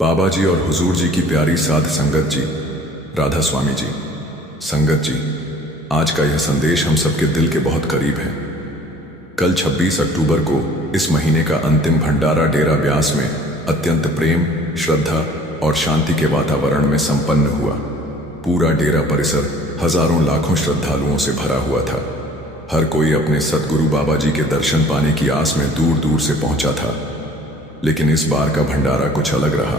बाबा जी और हुजूर जी की प्यारी साध संगत जी, राधा स्वामी जी। संगत जी, आज का यह संदेश हम सबके दिल के बहुत करीब है। कल 26 अक्टूबर को इस महीने का अंतिम भंडारा डेरा ब्यास में अत्यंत प्रेम, श्रद्धा और शांति के वातावरण में संपन्न हुआ। पूरा डेरा परिसर हजारों लाखों श्रद्धालुओं से भरा हुआ था। हर कोई अपने सतगुरु बाबा जी के दर्शन पाने की आस में दूर दूर से पहुंचा था। लेकिन इस बार का भंडारा कुछ अलग रहा।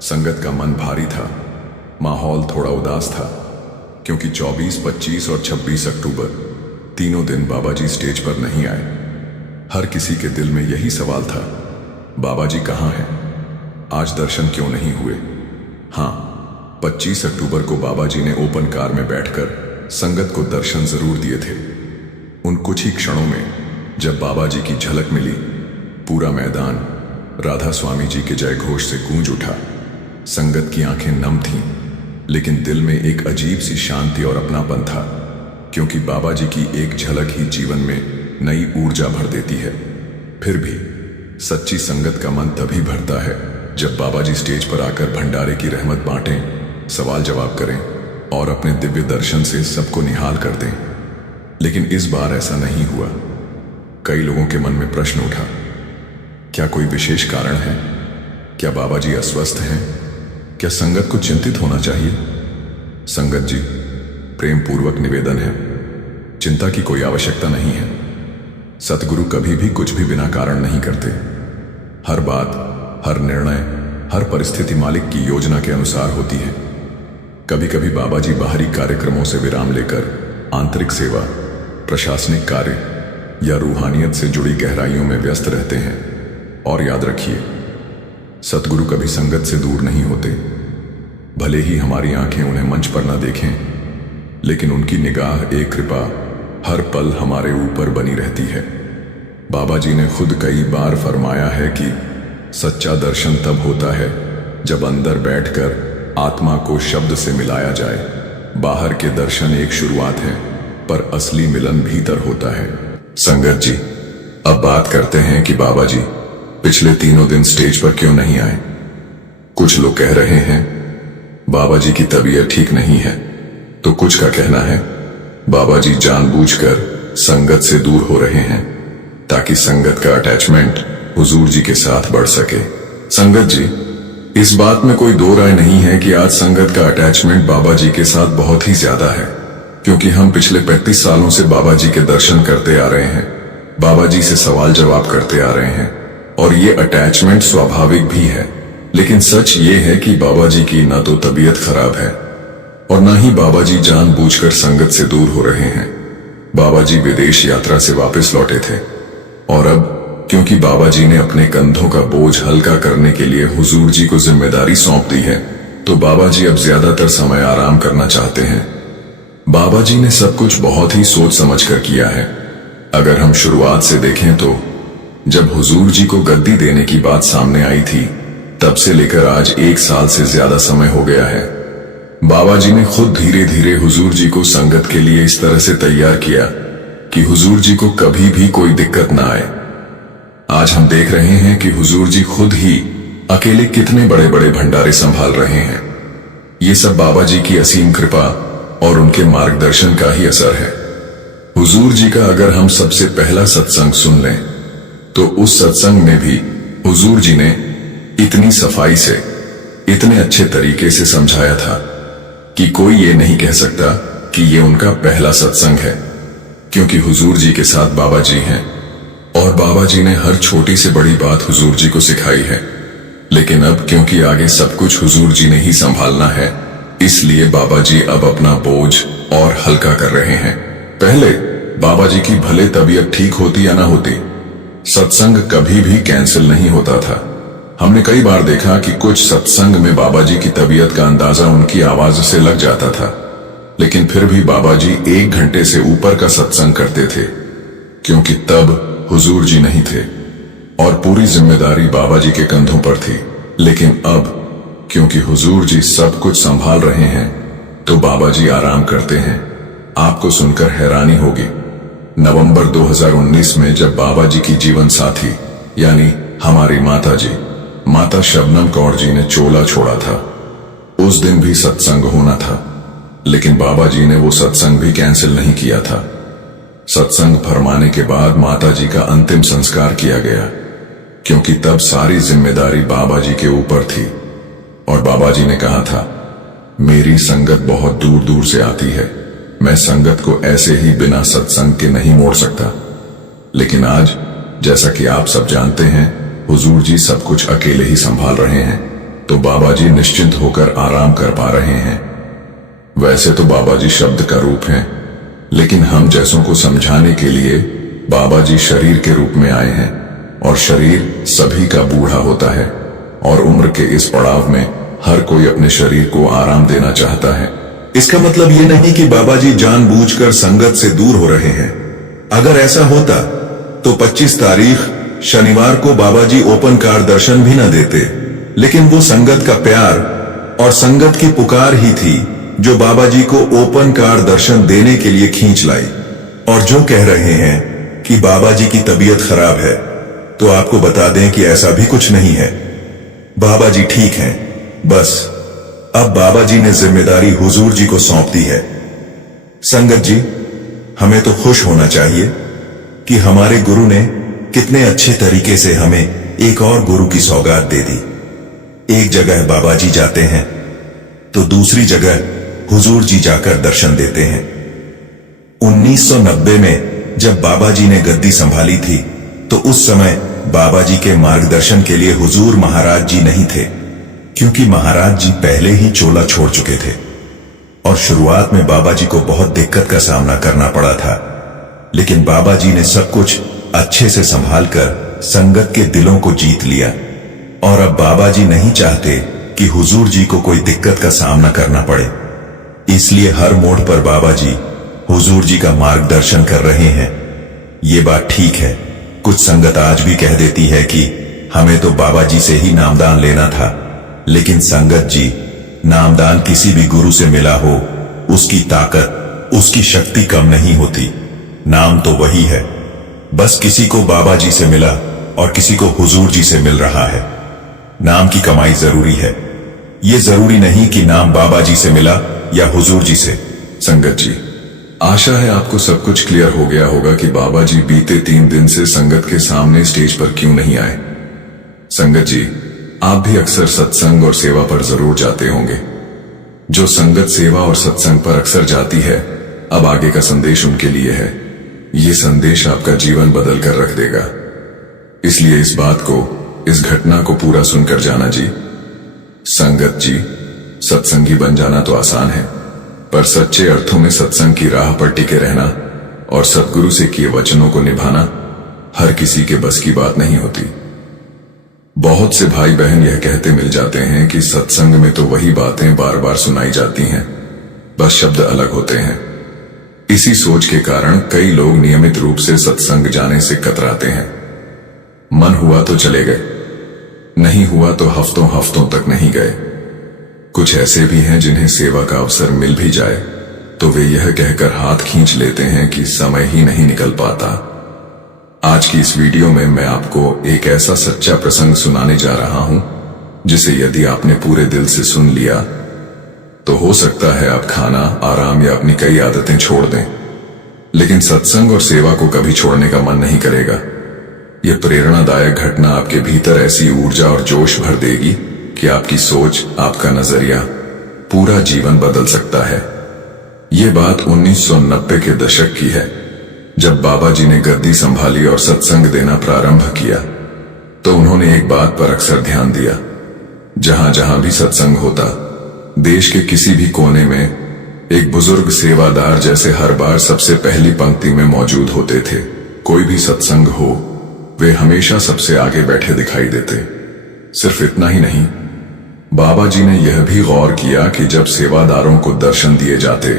संगत का मन भारी था, माहौल थोड़ा उदास था, क्योंकि 24, 25 और 26 अक्टूबर तीनों दिन बाबा जी स्टेज पर नहीं आए। हर किसी के दिल में यही सवाल था, बाबा जी कहाँ हैं? आज दर्शन क्यों नहीं हुए? हाँ, 25 अक्टूबर को बाबा जी ने ओपन कार में बैठकर संगत को दर्शन जरूर दिए थे। उन कुछ ही क्षणों में जब बाबा जी की झलक मिली, पूरा मैदान राधा स्वामी जी के जय घोष से गूंज उठा। संगत की आंखें नम थीं, लेकिन दिल में एक अजीब सी शांति और अपनापन था, क्योंकि बाबा जी की एक झलक ही जीवन में नई ऊर्जा भर देती है। फिर भी सच्ची संगत का मन तभी भरता है जब बाबा जी स्टेज पर आकर भंडारे की रहमत बांटें, सवाल जवाब करें और अपने दिव्य दर्शन से सबको निहाल कर दें। लेकिन इस बार ऐसा नहीं हुआ। कई लोगों के मन में प्रश्न उठा, क्या कोई विशेष कारण है? क्या बाबा जी अस्वस्थ हैं? क्या संगत को चिंतित होना चाहिए? संगत जी, प्रेम पूर्वक निवेदन है, चिंता की कोई आवश्यकता नहीं है। सतगुरु कभी भी कुछ भी बिना कारण नहीं करते। हर बात, हर निर्णय, हर परिस्थिति मालिक की योजना के अनुसार होती है। कभी कभी बाबा जी बाहरी कार्यक्रमों से विराम लेकर आंतरिक सेवा, प्रशासनिक कार्य या रूहानियत से जुड़ी गहराइयों में व्यस्त रहते हैं। और याद रखिए, सतगुरु कभी संगत से दूर नहीं होते। भले ही हमारी आंखें उन्हें मंच पर न देखें, लेकिन उनकी निगाह, एक कृपा हर पल हमारे ऊपर बनी रहती है। बाबा जी ने खुद कई बार फरमाया है कि सच्चा दर्शन तब होता है जब अंदर बैठकर आत्मा को शब्द से मिलाया जाए। बाहर के दर्शन एक शुरुआत है, पर असली मिलन भीतर होता है। संगत जी, अब बात करते हैं कि बाबा जी पिछले तीनों दिन स्टेज पर क्यों नहीं आए। कुछ लोग कह रहे हैं बाबा जी की तबीयत ठीक नहीं है, तो कुछ का कहना है बाबा जी जानबूझकर संगत से दूर हो रहे हैं ताकि संगत का अटैचमेंट हुजूर जी के साथ बढ़ सके। संगत जी, इस बात में कोई दो राय नहीं है कि आज संगत का अटैचमेंट बाबा जी के साथ बहुत ही ज्यादा है, क्योंकि हम पिछले 35 सालों से बाबा जी के दर्शन करते आ रहे हैं, बाबा जी से सवाल जवाब करते आ रहे हैं, और ये अटैचमेंट स्वाभाविक भी है। लेकिन सच ये है कि बाबा जी की ना तो तबीयत खराब है और ना ही बाबा जी जानबूझकर संगत से दूर हो रहे हैं। बाबा जी विदेश यात्रा से वापस लौटे थे, और अब क्योंकि बाबा जी ने अपने कंधों का बोझ हल्का करने के लिए हुजूर जी को जिम्मेदारी सौंप दी है, तो बाबा जी अब ज्यादातर समय आराम करना चाहते हैं। बाबा जी ने सब कुछ बहुत ही सोच समझ कर किया है। अगर हम शुरुआत से देखें तो जब हुजूर जी को गद्दी देने की बात सामने आई थी, तब से लेकर आज 1 साल से ज्यादा समय हो गया है। बाबा जी ने खुद धीरे धीरे हुजूर जी को संगत के लिए इस तरह से तैयार किया कि हुजूर जी को कभी भी कोई दिक्कत ना आए। आज हम देख रहे हैं कि हुजूर जी खुद ही अकेले कितने बड़े बड़े भंडारे संभाल रहे हैं। ये सब बाबा जी की असीम कृपा और उनके मार्गदर्शन का ही असर है। हुजूर जी का अगर हम सबसे पहला सत्संग सुन लें, तो उस सत्संग में भी हुजूर जी ने इतनी सफाई से, इतने अच्छे तरीके से समझाया था कि कोई ये नहीं कह सकता कि ये उनका पहला सत्संग है, क्योंकि हुजूर जी के साथ बाबा जी हैं और बाबा जी ने हर छोटी से बड़ी बात हुजूर जी को सिखाई है। लेकिन अब क्योंकि आगे सब कुछ हुजूर जी ने ही संभालना है, इसलिए बाबा जी अब अपना बोझ और हल्का कर रहे हैं। पहले बाबा जी की भले तबीयत ठीक होती या ना होती, सत्संग कभी भी कैंसिल नहीं होता था। हमने कई बार देखा कि कुछ सत्संग में बाबा जी की तबीयत का अंदाजा उनकी आवाज से लग जाता था, लेकिन फिर भी बाबा जी 1 घंटे से ऊपर का सत्संग करते थे, क्योंकि तब हुजूर जी नहीं थे और पूरी जिम्मेदारी बाबा जी के कंधों पर थी। लेकिन अब क्योंकि हुजूर जी सब कुछ संभाल रहे हैं, तो बाबा जी आराम करते हैं। आपको सुनकर हैरानी होगी, नवंबर 2019 में जब बाबा जी की जीवन साथी यानी हमारी माता जी माता शबनम कौर जी ने चोला छोड़ा था। उस दिन भी सत्संग होना था, लेकिन बाबा जी ने वो सत्संग भी कैंसिल नहीं किया था। सत्संग फरमाने के बाद माता जी का अंतिम संस्कार किया गया, क्योंकि तब सारी जिम्मेदारी बाबा जी के ऊपर थी। और बाबा जी ने कहा था, मेरी संगत बहुत दूर दूर से आती है, मैं संगत को ऐसे ही बिना सत्संग के नहीं मोड़ सकता। लेकिन आज जैसा कि आप सब जानते हैं, हुजूर जी सब कुछ अकेले ही संभाल रहे हैं, तो बाबा जी निश्चिंत होकर आराम कर पा रहे हैं। वैसे तो बाबा जी शब्द का रूप हैं, लेकिन हम जैसों को समझाने के लिए बाबा जी शरीर के रूप में आए हैं। और शरीर सभी का बूढ़ा होता है, और उम्र के इस पड़ाव में हर कोई अपने शरीर को आराम देना चाहता है। इसका मतलब ये नहीं कि बाबा जी जानबूझकर संगत से दूर हो रहे हैं। अगर ऐसा होता तो 25 तारीख शनिवार को बाबा जी ओपन कार दर्शन भी न देते, लेकिन वो संगत का प्यार और संगत की पुकार ही थी जो बाबा जी को ओपन कार दर्शन देने के लिए खींच लाई। और जो कह रहे हैं कि बाबा जी की तबीयत खराब है, तो आपको बता दें कि ऐसा भी कुछ नहीं है। बाबा जी ठीक हैं, बस अब बाबा जी ने जिम्मेदारी हुजूर जी को सौंप दी है। संगत जी, हमें तो खुश होना चाहिए कि हमारे गुरु ने कितने अच्छे तरीके से हमें एक और गुरु की सौगात दे दी। एक जगह बाबा जी जाते हैं तो दूसरी जगह हुजूर जी जाकर दर्शन देते हैं। 1990 में जब बाबा जी ने गद्दी संभाली थी, तो उस समय बाबा जी के मार्गदर्शन के लिए हुजूर महाराज जी नहीं थे, क्योंकि महाराज जी पहले ही चोला छोड़ चुके थे। और शुरुआत में बाबा जी को बहुत दिक्कत का सामना करना पड़ा था, लेकिन बाबा जी ने सब कुछ अच्छे से संभालकर संगत के दिलों को जीत लिया। और अब बाबा जी नहीं चाहते कि हुजूर जी को कोई दिक्कत का सामना करना पड़े, इसलिए हर मोड़ पर बाबा जी हुजूर जी का मार्गदर्शन कर रहे हैं। ये बात ठीक है। कुछ संगत आज भी कह देती है कि हमें तो बाबा जी से ही नामदान लेना था, लेकिन संगत जी, नामदान किसी भी गुरु से मिला हो, उसकी ताकत, उसकी शक्ति कम नहीं होती। नाम तो वही है, बस किसी को बाबा जी से मिला और किसी को हुजूर जी से मिल रहा है। नाम की कमाई जरूरी है, ये जरूरी नहीं कि नाम बाबा जी से मिला या हुजूर जी से। संगत जी, आशा है आपको सब कुछ क्लियर हो गया होगा कि बाबा जी बीते 3 दिन से संगत के सामने स्टेज पर क्यों नहीं आए। संगत जी, आप भी अक्सर सत्संग और सेवा पर जरूर जाते होंगे। जो संगत सेवा और सत्संग पर अक्सर जाती है, अब आगे का संदेश उनके लिए है। ये संदेश आपका जीवन बदल कर रख देगा, इसलिए इस बात को, इस घटना को पूरा सुनकर जाना जी। संगत जी, सत्संगी बन जाना तो आसान है, पर सच्चे अर्थों में सत्संग की राह पर टिके रहना और सतगुरु से किए वचनों को निभाना हर किसी के बस की बात नहीं होती। बहुत से भाई बहन यह कहते मिल जाते हैं कि सत्संग में तो वही बातें बार बार सुनाई जाती हैं, बस शब्द अलग होते हैं। इसी सोच के कारण कई लोग नियमित रूप से सत्संग जाने से कतराते हैं। मन हुआ तो चले गए, नहीं हुआ तो हफ्तों हफ्तों तक नहीं गए। कुछ ऐसे भी हैं जिन्हें सेवा का अवसर मिल भी जाए तो वे यह कहकर हाथ खींच लेते हैं कि समय ही नहीं निकल पाता। आज की इस वीडियो में मैं आपको एक ऐसा सच्चा प्रसंग सुनाने जा रहा हूं, जिसे यदि आपने पूरे दिल से सुन लिया तो हो सकता है आप खाना, आराम या अपनी कई आदतें छोड़ दें, लेकिन सत्संग और सेवा को कभी छोड़ने का मन नहीं करेगा। यह प्रेरणादायक घटना आपके भीतर ऐसी ऊर्जा और जोश भर देगी कि आपकी सोच, आपका नजरिया, पूरा जीवन बदल सकता है। ये बात 1990 के दशक की है, जब बाबा जी ने गद्दी संभाली और सत्संग देना प्रारंभ किया। तो उन्होंने एक बात पर अक्सर ध्यान दिया। जहां जहां भी सत्संग होता, देश के किसी भी कोने में एक बुजुर्ग सेवादार जैसे हर बार सबसे पहली पंक्ति में मौजूद होते थे। कोई भी सत्संग हो, वे हमेशा सबसे आगे बैठे दिखाई देते। सिर्फ इतना ही नहीं, बाबा जी ने यह भी गौर किया कि जब सेवादारों को दर्शन दिए जाते,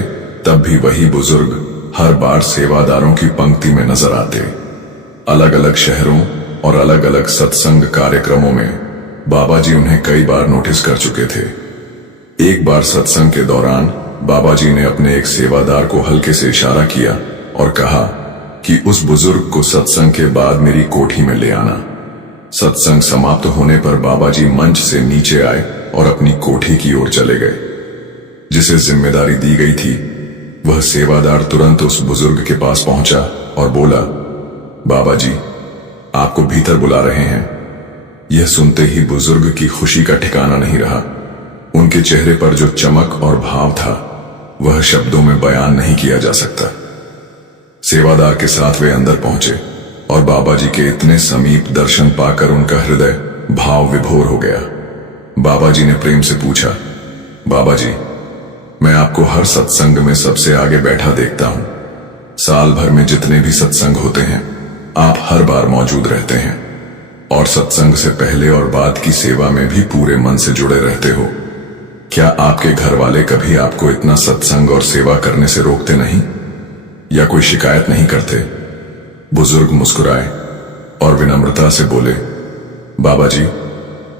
तब भी वही बुजुर्ग हर बार सेवादारों की पंक्ति में नजर आते। अलग अलग शहरों और अलग अलग सत्संग कार्यक्रमों में बाबा जी उन्हें कई बार नोटिस कर चुके थे। एक बार सत्संग के दौरान बाबा जी ने अपने एक सेवादार को हल्के से इशारा किया और कहा कि उस बुजुर्ग को सत्संग के बाद मेरी कोठी में ले आना। सत्संग समाप्त होने पर बाबा जी मंच से नीचे आए और अपनी कोठी की ओर चले गए। जिसे जिम्मेदारी दी गई थी वह सेवादार तुरंत उस बुजुर्ग के पास पहुंचा और बोला, बाबा जी आपको भीतर बुला रहे हैं। यह सुनते ही बुजुर्ग की खुशी का ठिकाना नहीं रहा। उनके चेहरे पर जो चमक और भाव था वह शब्दों में बयान नहीं किया जा सकता। सेवादार के साथ वे अंदर पहुंचे और बाबा जी के इतने समीप दर्शन पाकर उनका हृदय भाव विभोर हो गया। बाबा जी ने प्रेम से पूछा, बाबा जी मैं आपको हर सत्संग में सबसे आगे बैठा देखता हूं। साल भर में जितने भी सत्संग होते हैं आप हर बार मौजूद रहते हैं और सत्संग से पहले और बाद की सेवा में भी पूरे मन से जुड़े रहते हो। क्या आपके घर वाले कभी आपको इतना सत्संग और सेवा करने से रोकते नहीं या कोई शिकायत नहीं करते? बुजुर्ग मुस्कुराए और विनम्रता से बोले, बाबा जी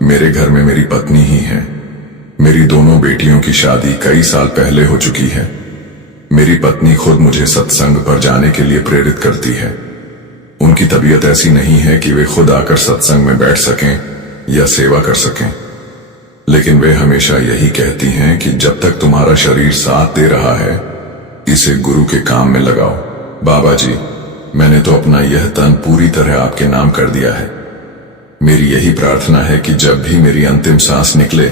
मेरे घर में मेरी पत्नी ही है। मेरी दोनों बेटियों की शादी कई साल पहले हो चुकी है। मेरी पत्नी खुद मुझे सत्संग पर जाने के लिए प्रेरित करती है। उनकी तबीयत ऐसी नहीं है कि वे खुद आकर सत्संग में बैठ सकें या सेवा कर सकें, लेकिन वे हमेशा यही कहती हैं कि जब तक तुम्हारा शरीर साथ दे रहा है इसे गुरु के काम में लगाओ। बाबा जी मैंने तो अपना यह तन पूरी तरह आपके नाम कर दिया है। मेरी यही प्रार्थना है कि जब भी मेरी अंतिम सांस निकले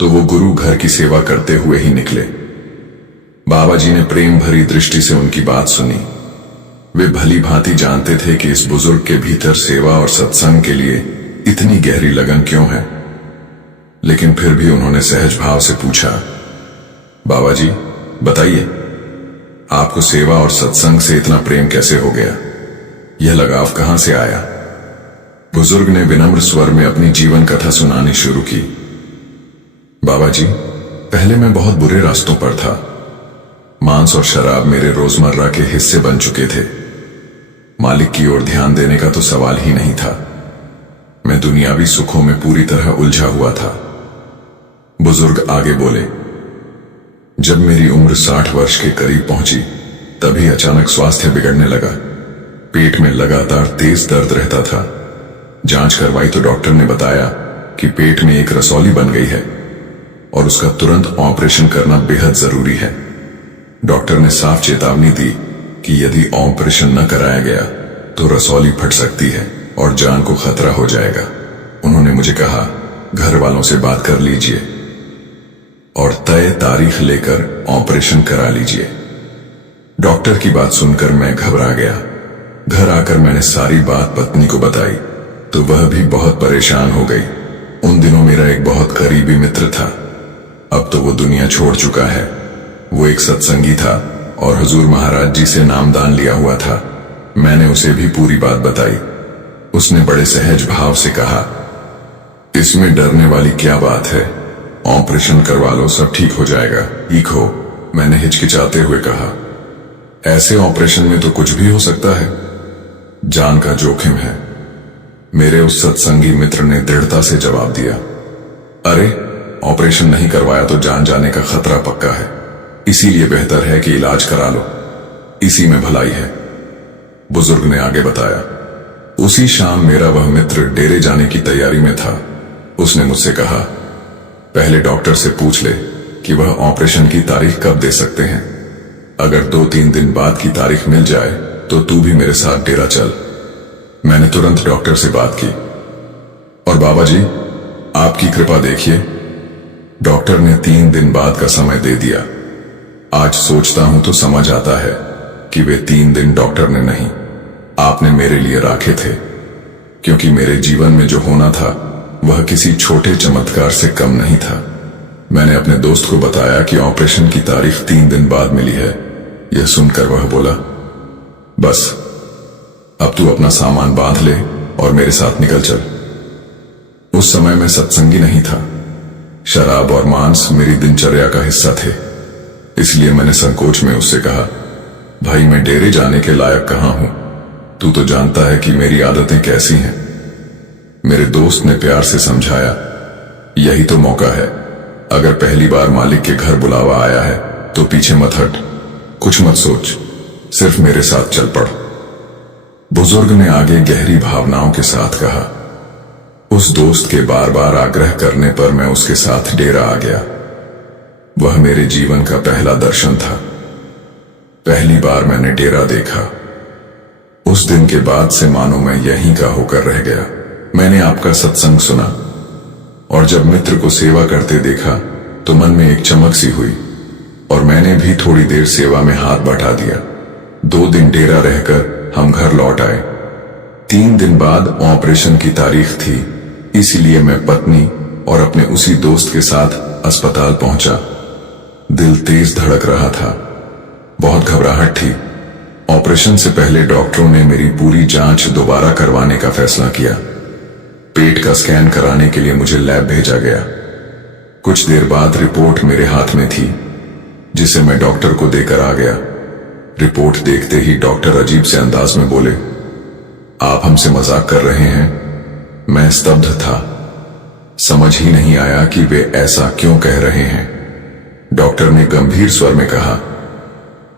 तो वो गुरु घर की सेवा करते हुए ही निकले। बाबा जी ने प्रेम भरी दृष्टि से उनकी बात सुनी। वे भली भांति जानते थे कि इस बुजुर्ग के भीतर सेवा और सत्संग के लिए इतनी गहरी लगन क्यों है, लेकिन फिर भी उन्होंने सहज भाव से पूछा, बाबा जी बताइए आपको सेवा और सत्संग से इतना प्रेम कैसे हो गया? यह लगाव कहां से आया? बुजुर्ग ने विनम्र स्वर में अपनी जीवन कथा सुनानी शुरू की। बाबा जी पहले मैं बहुत बुरे रास्तों पर था। मांस और शराब मेरे रोजमर्रा के हिस्से बन चुके थे। मालिक की ओर ध्यान देने का तो सवाल ही नहीं था। मैं दुनियावी सुखों में पूरी तरह उलझा हुआ था। बुजुर्ग आगे बोले, जब मेरी उम्र 60 वर्ष के करीब पहुंची तभी अचानक स्वास्थ्य बिगड़ने लगा। पेट में लगातार तेज दर्द रहता था। जांच करवाई तो डॉक्टर ने बताया कि पेट में एक रसौली बन गई है और उसका तुरंत ऑपरेशन करना बेहद जरूरी है। डॉक्टर ने साफ चेतावनी दी कि यदि ऑपरेशन न कराया गया तो रसौली फट सकती है और जान को खतरा हो जाएगा। उन्होंने मुझे कहा, घर वालों से बात कर लीजिए और तय तारीख लेकर ऑपरेशन करा लीजिए। डॉक्टर की बात सुनकर मैं घबरा गया। घर आकर मैंने सारी बात पत्नी को बताई तो वह भी बहुत परेशान हो गई। उन दिनों मेरा एक बहुत करीबी मित्र था। अब तो वो दुनिया छोड़ चुका है। वो एक सत्संगी था और हुजूर महाराज जी से नामदान लिया हुआ था। मैंने उसे भी पूरी बात बताई। उसने बड़े सहज भाव से कहा, इसमें डरने वाली क्या बात है, ऑपरेशन करवा लो, सब ठीक हो जाएगा। ठीक हो? मैंने हिचकिचाते हुए कहा, ऐसे ऑपरेशन में तो कुछ भी हो सकता है, जान का जोखिम है। मेरे उस सत्संगी मित्र ने दृढ़ता से जवाब दिया, अरे ऑपरेशन नहीं करवाया तो जान जाने का खतरा पक्का है, इसीलिए बेहतर है कि इलाज करा लो, इसी में भलाई है। बुजुर्ग ने आगे बताया, उसी शाम मेरा वह मित्र डेरे जाने की तैयारी में था। उसने मुझसे कहा, पहले डॉक्टर से पूछ ले कि वह ऑपरेशन की तारीख कब दे सकते हैं। अगर 2-3 दिन बाद की तारीख मिल जाए तो तू भी मेरे साथ डेरा चल। मैंने तुरंत डॉक्टर से बात की और बाबा जी आपकी कृपा देखिए, डॉक्टर ने 3 दिन बाद का समय दे दिया। आज सोचता हूं तो समझ आता है कि वे 3 दिन डॉक्टर ने नहीं, आपने मेरे लिए राखे थे, क्योंकि मेरे जीवन में जो होना था वह किसी छोटे चमत्कार से कम नहीं था। मैंने अपने दोस्त को बताया कि ऑपरेशन की तारीख 3 दिन बाद मिली है। यह सुनकर वह बोला, बस अब तू अपना सामान बांध ले और मेरे साथ निकल चल। उस समय मैं सत्संगी नहीं था। शराब और मांस मेरी दिनचर्या का हिस्सा थे। इसलिए मैंने संकोच में उससे कहा, भाई मैं डेरे जाने के लायक कहां हूं, तू तो जानता है कि मेरी आदतें कैसी हैं। मेरे दोस्त ने प्यार से समझाया, यही तो मौका है, अगर पहली बार मालिक के घर बुलावा आया है तो पीछे मत हट, कुछ मत सोच, सिर्फ मेरे साथ चल पड़। बुजुर्ग ने आगे गहरी भावनाओं के साथ कहा, उस दोस्त के बार बार आग्रह करने पर मैं उसके साथ डेरा आ गया। वह मेरे जीवन का पहला दर्शन था। पहली बार मैंने डेरा देखा। उस दिन के बाद से मानो मैं यहीं का होकर रह गया। मैंने आपका सत्संग सुना और जब मित्र को सेवा करते देखा तो मन में एक चमक सी हुई और मैंने भी थोड़ी देर सेवा में हाथ बटा दिया। 2 दिन डेरा रहकर हम घर लौट आए। 3 दिन बाद ऑपरेशन की तारीख थी, इसीलिए मैं पत्नी और अपने उसी दोस्त के साथ अस्पताल पहुंचा। दिल तेज धड़क रहा था, बहुत घबराहट थी। ऑपरेशन से पहले डॉक्टरों ने मेरी पूरी जांच दोबारा करवाने का फैसला किया। पेट का स्कैन कराने के लिए मुझे लैब भेजा गया। कुछ देर बाद रिपोर्ट मेरे हाथ में थी, जिसे मैं डॉक्टर को देकर आ गया। रिपोर्ट देखते ही डॉक्टर अजीब से अंदाज में बोले, आप हमसे मजाक कर रहे हैं? मैं स्तब्ध था। समझ ही नहीं आया कि वे ऐसा क्यों कह रहे हैं। डॉक्टर ने गंभीर स्वर में कहा,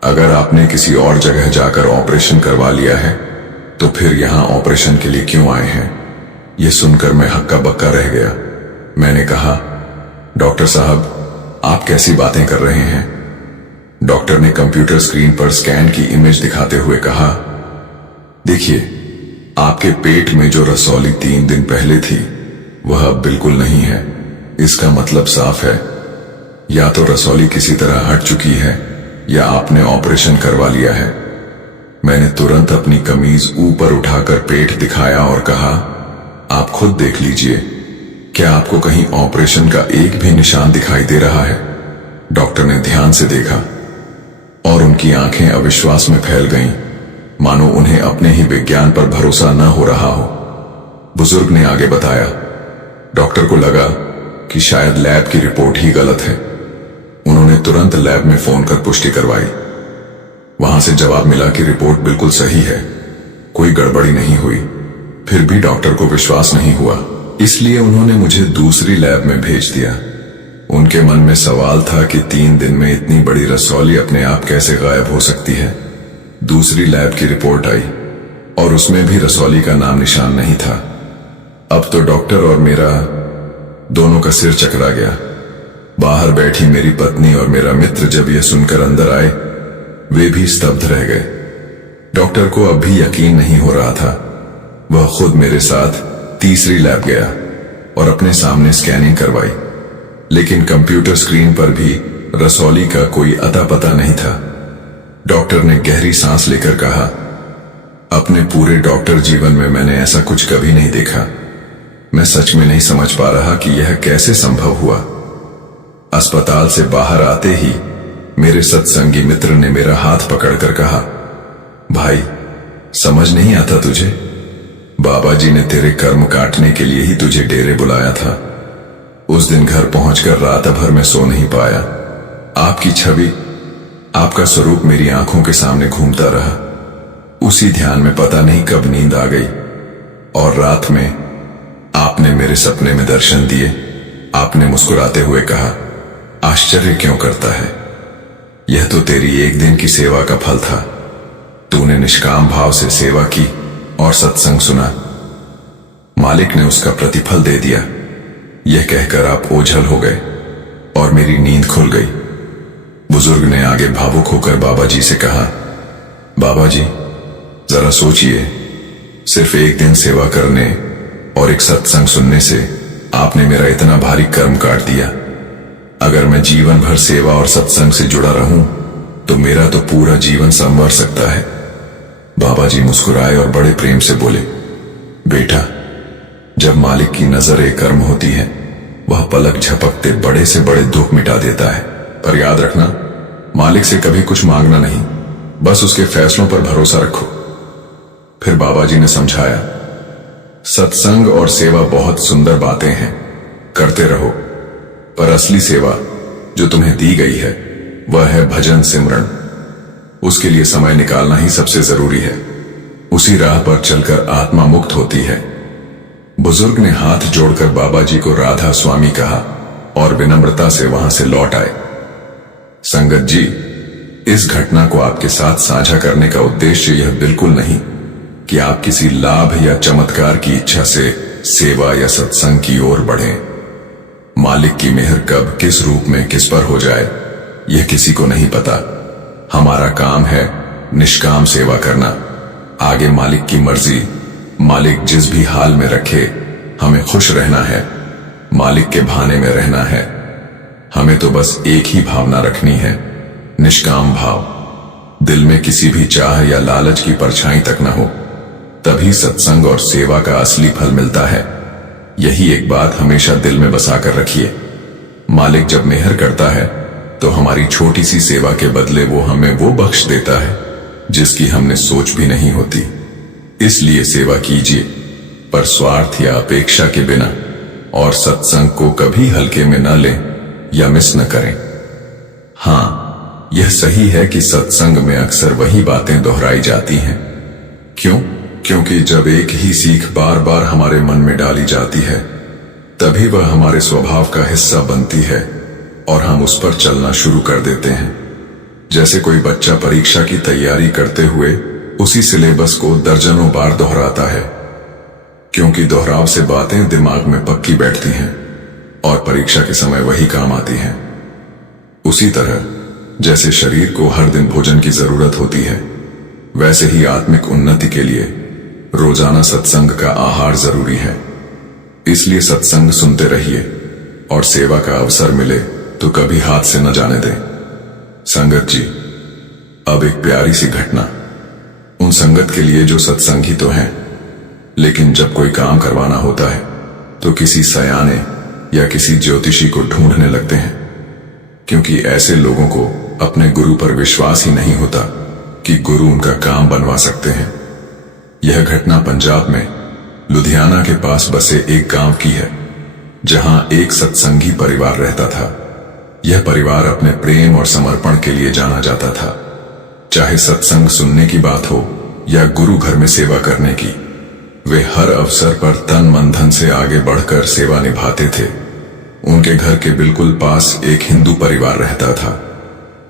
अगर आपने किसी और जगह जाकर ऑपरेशन करवा लिया है तो फिर यहां ऑपरेशन के लिए क्यों आए हैं? यह सुनकर मैं हक्का बक्का रह गया। मैंने कहा, डॉक्टर साहब, आप कैसी बातें कर रहे हैं? डॉक्टर ने कंप्यूटर स्क्रीन पर स्कैन की इमेज दिखाते हुए कहा, देखिए, आपके पेट में जो रसौली 3 दिन पहले थी वह अब बिल्कुल नहीं है। इसका मतलब साफ है, या तो रसौली किसी तरह हट चुकी है या आपने ऑपरेशन करवा लिया है। मैंने तुरंत अपनी कमीज ऊपर उठाकर पेट दिखाया और कहा, आप खुद देख लीजिए, क्या आपको कहीं ऑपरेशन का एक भी निशान दिखाई दे रहा है? डॉक्टर ने ध्यान से देखा और उनकी आंखें अविश्वास में फैल गईं, मानो उन्हें अपने ही विज्ञान पर भरोसा न हो रहा हो। बुजुर्ग ने आगे बताया, डॉक्टर को लगा कि शायद लैब की रिपोर्ट ही गलत है। उन्होंने तुरंत लैब में फोन कर पुष्टि करवाई। वहां से जवाब मिला कि रिपोर्ट बिल्कुल सही है, कोई गड़बड़ी नहीं हुई। फिर भी डॉक्टर को विश्वास नहीं हुआ, इसलिए उन्होंने मुझे दूसरी लैब में भेज दिया। उनके मन में सवाल था कि 3 दिन में इतनी बड़ी रसौली अपने आप कैसे गायब हो सकती है। दूसरी लैब की रिपोर्ट आई और उसमें भी रसौली का नाम निशान नहीं था। अब तो डॉक्टर और मेरा दोनों का सिर चकरा गया। बाहर बैठी मेरी पत्नी और मेरा मित्र जब यह सुनकर अंदर आए, वे भी स्तब्ध रह गए। डॉक्टर को अब भी यकीन नहीं हो रहा था। वह खुद मेरे साथ तीसरी लैब गया और अपने सामने स्कैनिंग करवाई, लेकिन कंप्यूटर स्क्रीन पर भी रसौली का कोई अता पता नहीं था। डॉक्टर ने गहरी सांस लेकर कहा, अपने पूरे डॉक्टर जीवन में मैंने ऐसा कुछ कभी नहीं देखा। मैं सच में नहीं समझ पा रहा कि यह कैसे संभव हुआ। अस्पताल से बाहर आते ही मेरे सत्संगी मित्र ने मेरा हाथ पकड़कर कहा, भाई, समझ नहीं आता तुझे? बाबा जी ने तेरे कर्म काटने के लिए ही तुझे डेरे बुलाया था। उस दिन घर पहुंचकर रात भर मैं सो नहीं पाया। आपकी छवि, आपका स्वरूप मेरी आंखों के सामने घूमता रहा। उसी ध्यान में पता नहीं कब नींद आ गई और रात में आपने मेरे सपने में दर्शन दिए। आपने मुस्कुराते हुए कहा, आश्चर्य क्यों करता है, यह तो तेरी एक दिन की सेवा का फल था। तूने निष्काम भाव से सेवा की और सत्संग सुना, मालिक ने उसका प्रतिफल दे दिया। यह कहकर आप ओझल हो गए और मेरी नींद खुल गई। बुजुर्ग ने आगे भावुक होकर बाबा जी से कहा, बाबा जी, जरा सोचिए, सिर्फ एक दिन सेवा करने और एक सत्संग सुनने से आपने मेरा इतना भारी कर्म काट दिया। अगर मैं जीवन भर सेवा और सत्संग से जुड़ा रहूं तो मेरा तो पूरा जीवन संवर सकता है। बाबा जी मुस्कुराए और बड़े प्रेम से बोले, बेटा, जब मालिक की नजर एक कर्म होती है, वह पलक झपकते बड़े से बड़े दुख मिटा देता है। पर याद रखना, मालिक से कभी कुछ मांगना नहीं, बस उसके फैसलों पर भरोसा रखो। फिर बाबा जी ने समझाया, सत्संग और सेवा बहुत सुंदर बातें हैं, करते रहो, पर असली सेवा जो तुम्हें दी गई है वह है भजन सिमरन। उसके लिए समय निकालना ही सबसे जरूरी है। उसी राह पर चलकर आत्मा मुक्त होती है। बुजुर्ग ने हाथ जोड़कर बाबा जी को राधा स्वामी कहा और विनम्रता से वहां से लौट आए। संगत जी, इस घटना को आपके साथ साझा करने का उद्देश्य यह बिल्कुल नहीं कि आप किसी लाभ या चमत्कार की इच्छा से सेवा या सत्संग की ओर बढ़ें। मालिक की मेहर कब किस रूप में किस पर हो जाए यह किसी को नहीं पता। हमारा काम है निष्काम सेवा करना। आगे मालिक की मर्जी। मालिक जिस भी हाल में रखे हमें खुश रहना है, मालिक के भाने में रहना है। हमें तो बस एक ही भावना रखनी है, निष्काम भाव। दिल में किसी भी चाह या लालच की परछाई तक न हो, तभी सत्संग और सेवा का असली फल मिलता है। यही एक बात हमेशा दिल में बसा कर रखिए। मालिक जब मेहर करता है तो हमारी छोटी सी सेवा के बदले वो हमें वो बख्श देता है जिसकी हमने सोच भी नहीं होती। इसलिए सेवा कीजिए, पर स्वार्थ या अपेक्षा के बिना, और सत्संग को कभी हल्के में न लें या मिस न करें। हाँ, यह सही है कि सत्संग में अक्सर वही बातें दोहराई जाती हैं। क्यों? क्योंकि जब एक ही सीख बार बार हमारे मन में डाली जाती है, तभी वह हमारे स्वभाव का हिस्सा बनती है और हम उस पर चलना शुरू कर देते हैं। जैसे कोई बच्चा परीक्षा की तैयारी करते हुए उसी सिलेबस को दर्जनों बार दोहराता है, क्योंकि दोहराव से बातें दिमाग में पक्की बैठती हैं और परीक्षा के समय वही काम आती हैं। उसी तरह जैसे शरीर को हर दिन भोजन की जरूरत होती है, वैसे ही आत्मिक उन्नति के लिए रोजाना सत्संग का आहार जरूरी है। इसलिए सत्संग सुनते रहिए और सेवा का अवसर मिले तो कभी हाथ से न जाने दें। संगत जी, अब एक प्यारी सी घटना उन संगत के लिए जो सत्संगी तो हैं, लेकिन जब कोई काम करवाना होता है तो किसी सयाने या किसी ज्योतिषी को ढूंढने लगते हैं, क्योंकि ऐसे लोगों को अपने गुरु पर विश्वास ही नहीं होता कि गुरु उनका काम बनवा सकते हैं। यह घटना पंजाब में लुधियाना के पास बसे एक गांव की है, जहां एक सत्संगी परिवार रहता था। यह परिवार अपने प्रेम और समर्पण के लिए जाना जाता था। चाहे सत्संग सुनने की बात हो या गुरु घर में सेवा करने की, वे हर अवसर पर तन मन धन से आगे बढ़कर सेवा निभाते थे। उनके घर के बिल्कुल पास एक हिंदू परिवार रहता था।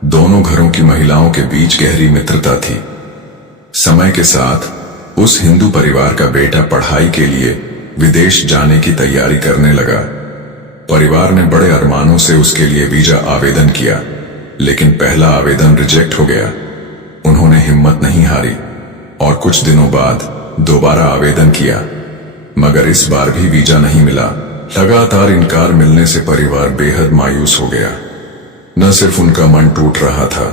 दोनों घरों की महिलाओं के बीच गहरी मित्रता थी। समय के साथ उस हिंदू परिवार का बेटा पढ़ाई के लिए विदेश जाने की तैयारी करने लगा। परिवार ने बड़े अरमानों से उसके लिए वीजा आवेदन किया, लेकिन पहला आवेदन रिजेक्ट हो गया। उन्होंने हिम्मत नहीं हारी और कुछ दिनों बाद दोबारा आवेदन किया, मगर इस बार भी वीजा नहीं मिला। लगातार इनकार मिलने से परिवार बेहद मायूस हो गया। न सिर्फ उनका मन टूट रहा था,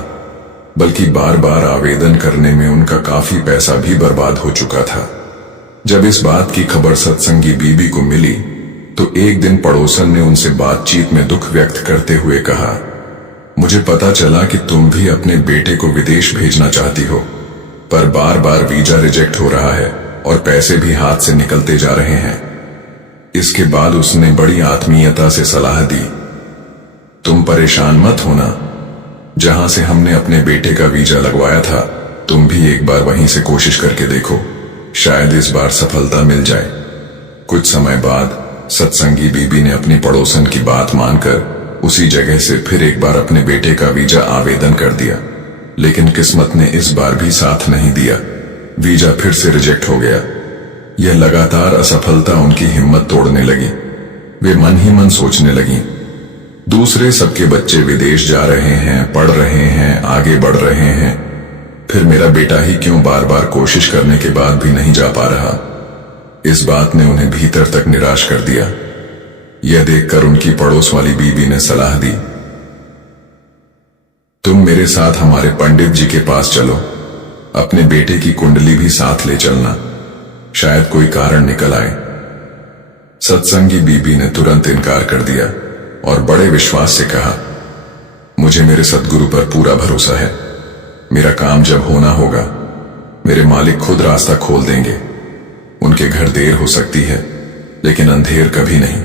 बल्कि बार बार आवेदन करने में उनका काफी पैसा भी बर्बाद हो चुका था। जब इस बात की खबर सत्संगी बीबी को मिली तो एक दिन पड़ोसन ने उनसे बातचीत में दुख व्यक्त करते हुए कहा, मुझे पता चला कि तुम भी अपने बेटे को विदेश भेजना चाहती हो, पर बार बार वीजा रिजेक्ट हो रहा है और पैसे भी हाथ से निकलते जा रहे हैं। इसके बाद उसने बड़ी आत्मीयता से सलाह दी, तुम परेशान मत होना, जहां से हमने अपने बेटे का वीजा लगवाया था, तुम भी एक बार वहीं से कोशिश करके देखो, शायद इस बार सफलता मिल जाए। कुछ समय बाद सत्संगी बीबी ने अपनी पड़ोसन की बात मानकर उसी जगह से फिर एक बार अपने बेटे का वीजा आवेदन कर दिया, लेकिन किस्मत ने इस बार भी साथ नहीं दिया। वीजा फिर से रिजेक्ट हो गया। यह लगातार असफलता उनकी हिम्मत तोड़ने लगी। वे मन ही मन सोचने लगी, दूसरे सबके बच्चे विदेश जा रहे हैं, पढ़ रहे हैं, आगे बढ़ रहे हैं, फिर मेरा बेटा ही क्यों बार बार कोशिश करने के बाद भी नहीं जा पा रहा। इस बात ने उन्हें भीतर तक निराश कर दिया। यह देखकर उनकी पड़ोस वाली बीबी ने सलाह दी, तुम मेरे साथ हमारे पंडित जी के पास चलो, अपने बेटे की कुंडली भी साथ ले चलना, शायद कोई कारण निकल आए। सत्संगी बीबी ने तुरंत इनकार कर दिया और बड़े विश्वास से कहा, मुझे मेरे सद्गुरु पर पूरा भरोसा है। मेरा काम जब होना होगा, मेरे मालिक खुद रास्ता खोल देंगे। उनके घर देर हो सकती है, लेकिन अंधेर कभी नहीं।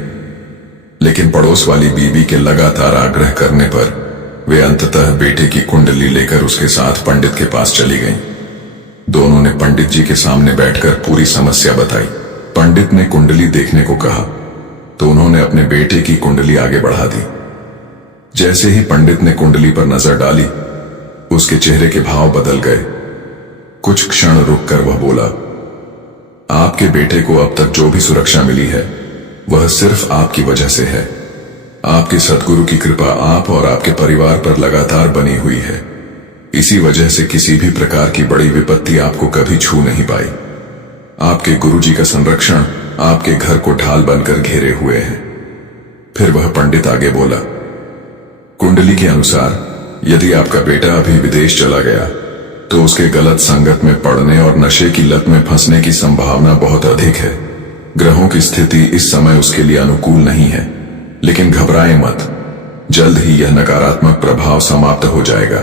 लेकिन पड़ोस वाली बीबी के लगातार आग्रह करने पर वे अंततः बेटे की कुंडली लेकर उसके साथ पंडित के पास चली गईं। दोनों ने पंडित जी के सामने बैठकर पूरी समस्या बताई। पंडित ने कुंडली देखने को कहा तो उन्होंने अपने बेटे की कुंडली आगे बढ़ा दी। जैसे ही पंडित ने कुंडली पर नजर डाली, उसके चेहरे के भाव बदल गए। कुछ क्षण रुककर वह बोला, आपके बेटे को अब तक जो भी सुरक्षा मिली है वह सिर्फ आपकी वजह से है। आपके सद्गुरु की कृपा आप और आपके परिवार पर लगातार बनी हुई है। इसी वजह से किसी भी प्रकार की बड़ी विपत्ति आपको कभी छू नहीं पाई। आपके गुरुजी का संरक्षण आपके घर को ढाल बनकर घेरे हुए है। फिर वह पंडित आगे बोला, कुंडली के अनुसार यदि आपका बेटा अभी विदेश चला गया तो उसके गलत संगत में पड़ने और नशे की लत में फंसने की संभावना बहुत अधिक है। ग्रहों की स्थिति इस समय उसके लिए अनुकूल नहीं है, लेकिन घबराएं मत, जल्द ही यह नकारात्मक प्रभाव समाप्त हो जाएगा।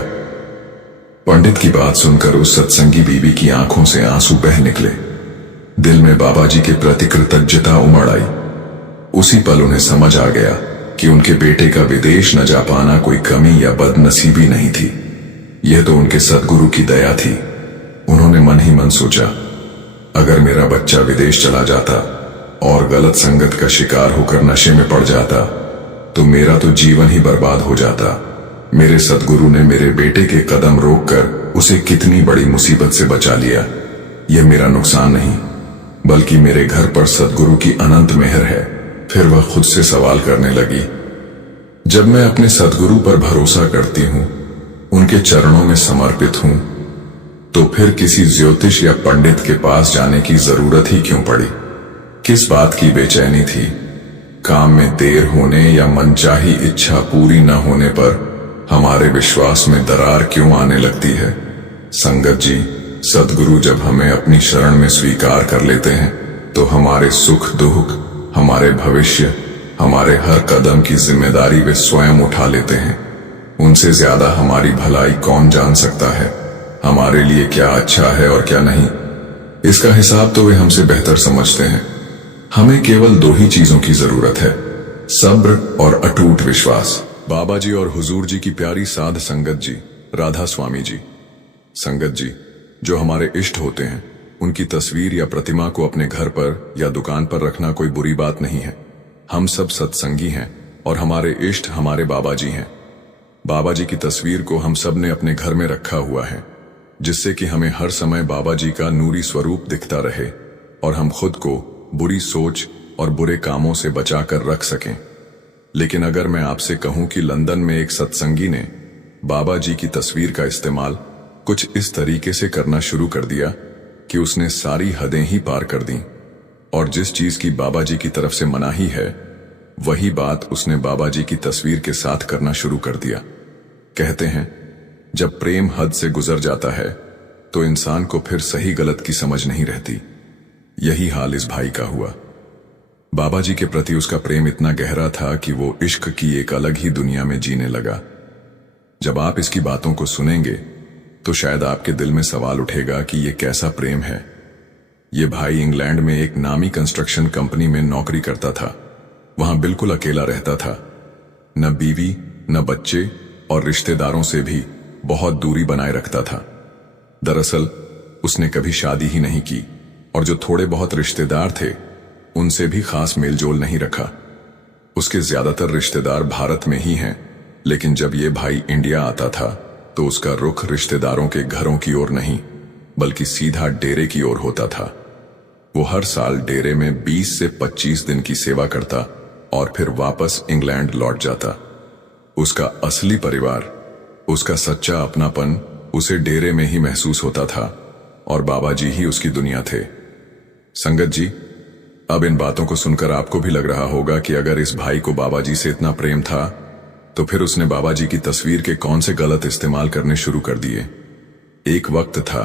पंडित की बात सुनकर उस सत्संगी बीवी की आंखों से आंसू बह निकले। दिल में बाबा जी के प्रति कृतज्ञता उमड़ आई। उसी पल उन्हें समझ आ गया कि उनके बेटे का विदेश न जा पाना कोई कमी या बदनसीबी नहीं थी, यह तो उनके सद्गुरु की दया थी। उन्होंने मन ही मन सोचा, अगर मेरा बच्चा विदेश चला जाता और गलत संगत का शिकार होकर नशे में पड़ जाता तो मेरा तो जीवन ही बर्बाद हो जाता। मेरे सद्गुरु ने मेरे बेटे के कदम रोककर उसे कितनी बड़ी मुसीबत से बचा लिया। यह मेरा नुकसान नहीं, बल्कि मेरे घर पर सद्गुरु की अनंत मेहर है। फिर वह खुद से सवाल करने लगी, जब मैं अपने सद्गुरु पर भरोसा करती हूं, उनके चरणों में समर्पित हूं, तो फिर किसी ज्योतिष या पंडित के पास जाने की जरूरत ही क्यों पड़ी? किस बात की बेचैनी थी? काम में देर होने या मनचाही इच्छा पूरी न होने पर हमारे विश्वास में दरार क्यों आने लगती है? संगत जी, सद्गुरु जब हमें अपनी शरण में स्वीकार कर लेते हैं तो हमारे सुख दुख, हमारे भविष्य, हमारे हर कदम की जिम्मेदारी वे स्वयं उठा लेते हैं। उनसे ज्यादा हमारी भलाई कौन जान सकता है? हमारे लिए क्या अच्छा है और क्या नहीं, इसका हिसाब तो वे हमसे बेहतर समझते हैं। हमें केवल दो ही चीजों की जरूरत है, सब्र और अटूट विश्वास। बाबा जी और हुजूर जी की प्यारी साध संगत जी, राधा स्वामी जी। संगत जी, जो हमारे इष्ट होते हैं उनकी तस्वीर या प्रतिमा को अपने घर पर या दुकान पर रखना कोई बुरी बात नहीं है। हम सब सत्संगी हैं और हमारे इष्ट हमारे बाबा जी हैं। बाबा जी की तस्वीर को हम सब ने अपने घर में रखा हुआ है, जिससे कि हमें हर समय बाबा जी का नूरी स्वरूप दिखता रहे और हम खुद को बुरी सोच और बुरे कामों से बचाकर रख सकें। लेकिन अगर मैं आपसे कहूं कि लंदन में एक सत्संगी ने बाबा जी की तस्वीर का इस्तेमाल कुछ इस तरीके से करना शुरू कर दिया कि उसने सारी हदें ही पार कर दी, और जिस चीज की बाबा जी की तरफ से मनाही है वही बात उसने बाबा जी की तस्वीर के साथ करना शुरू कर दिया। कहते हैं, जब प्रेम हद से गुजर जाता है तो इंसान को फिर सही गलत की समझ नहीं रहती। यही हाल इस भाई का हुआ। बाबा जी के प्रति उसका प्रेम इतना गहरा था कि वो इश्क की एक अलग ही दुनिया में जीने लगा। जब आप इसकी बातों को सुनेंगे तो शायद आपके दिल में सवाल उठेगा कि ये कैसा प्रेम है। ये भाई इंग्लैंड में एक नामी कंस्ट्रक्शन कंपनी में नौकरी करता था। वहां बिल्कुल अकेला रहता था, न बीवी, न बच्चे और रिश्तेदारों से भी बहुत दूरी बनाए रखता था। दरअसल उसने कभी शादी ही नहीं की और जो थोड़े बहुत रिश्तेदार थे उनसे भी खास मेलजोल नहीं रखा। उसके ज्यादातर रिश्तेदार भारत में ही हैं, लेकिन जब ये भाई इंडिया आता था तो उसका रुख रिश्तेदारों के घरों की ओर नहीं बल्कि सीधा डेरे की ओर होता था। वो हर साल डेरे में 20 से 25 दिन की सेवा करता और फिर वापस इंग्लैंड लौट जाता। उसका असली परिवार, उसका सच्चा अपनापन उसे डेरे में ही महसूस होता था और बाबा जी ही उसकी दुनिया थे। संगत जी, अब इन बातों को सुनकर आपको भी लग रहा होगा कि अगर इस भाई को बाबा जी से इतना प्रेम था तो फिर उसने बाबा जी की तस्वीर के कौन से गलत इस्तेमाल करने शुरू कर दिए। एक वक्त था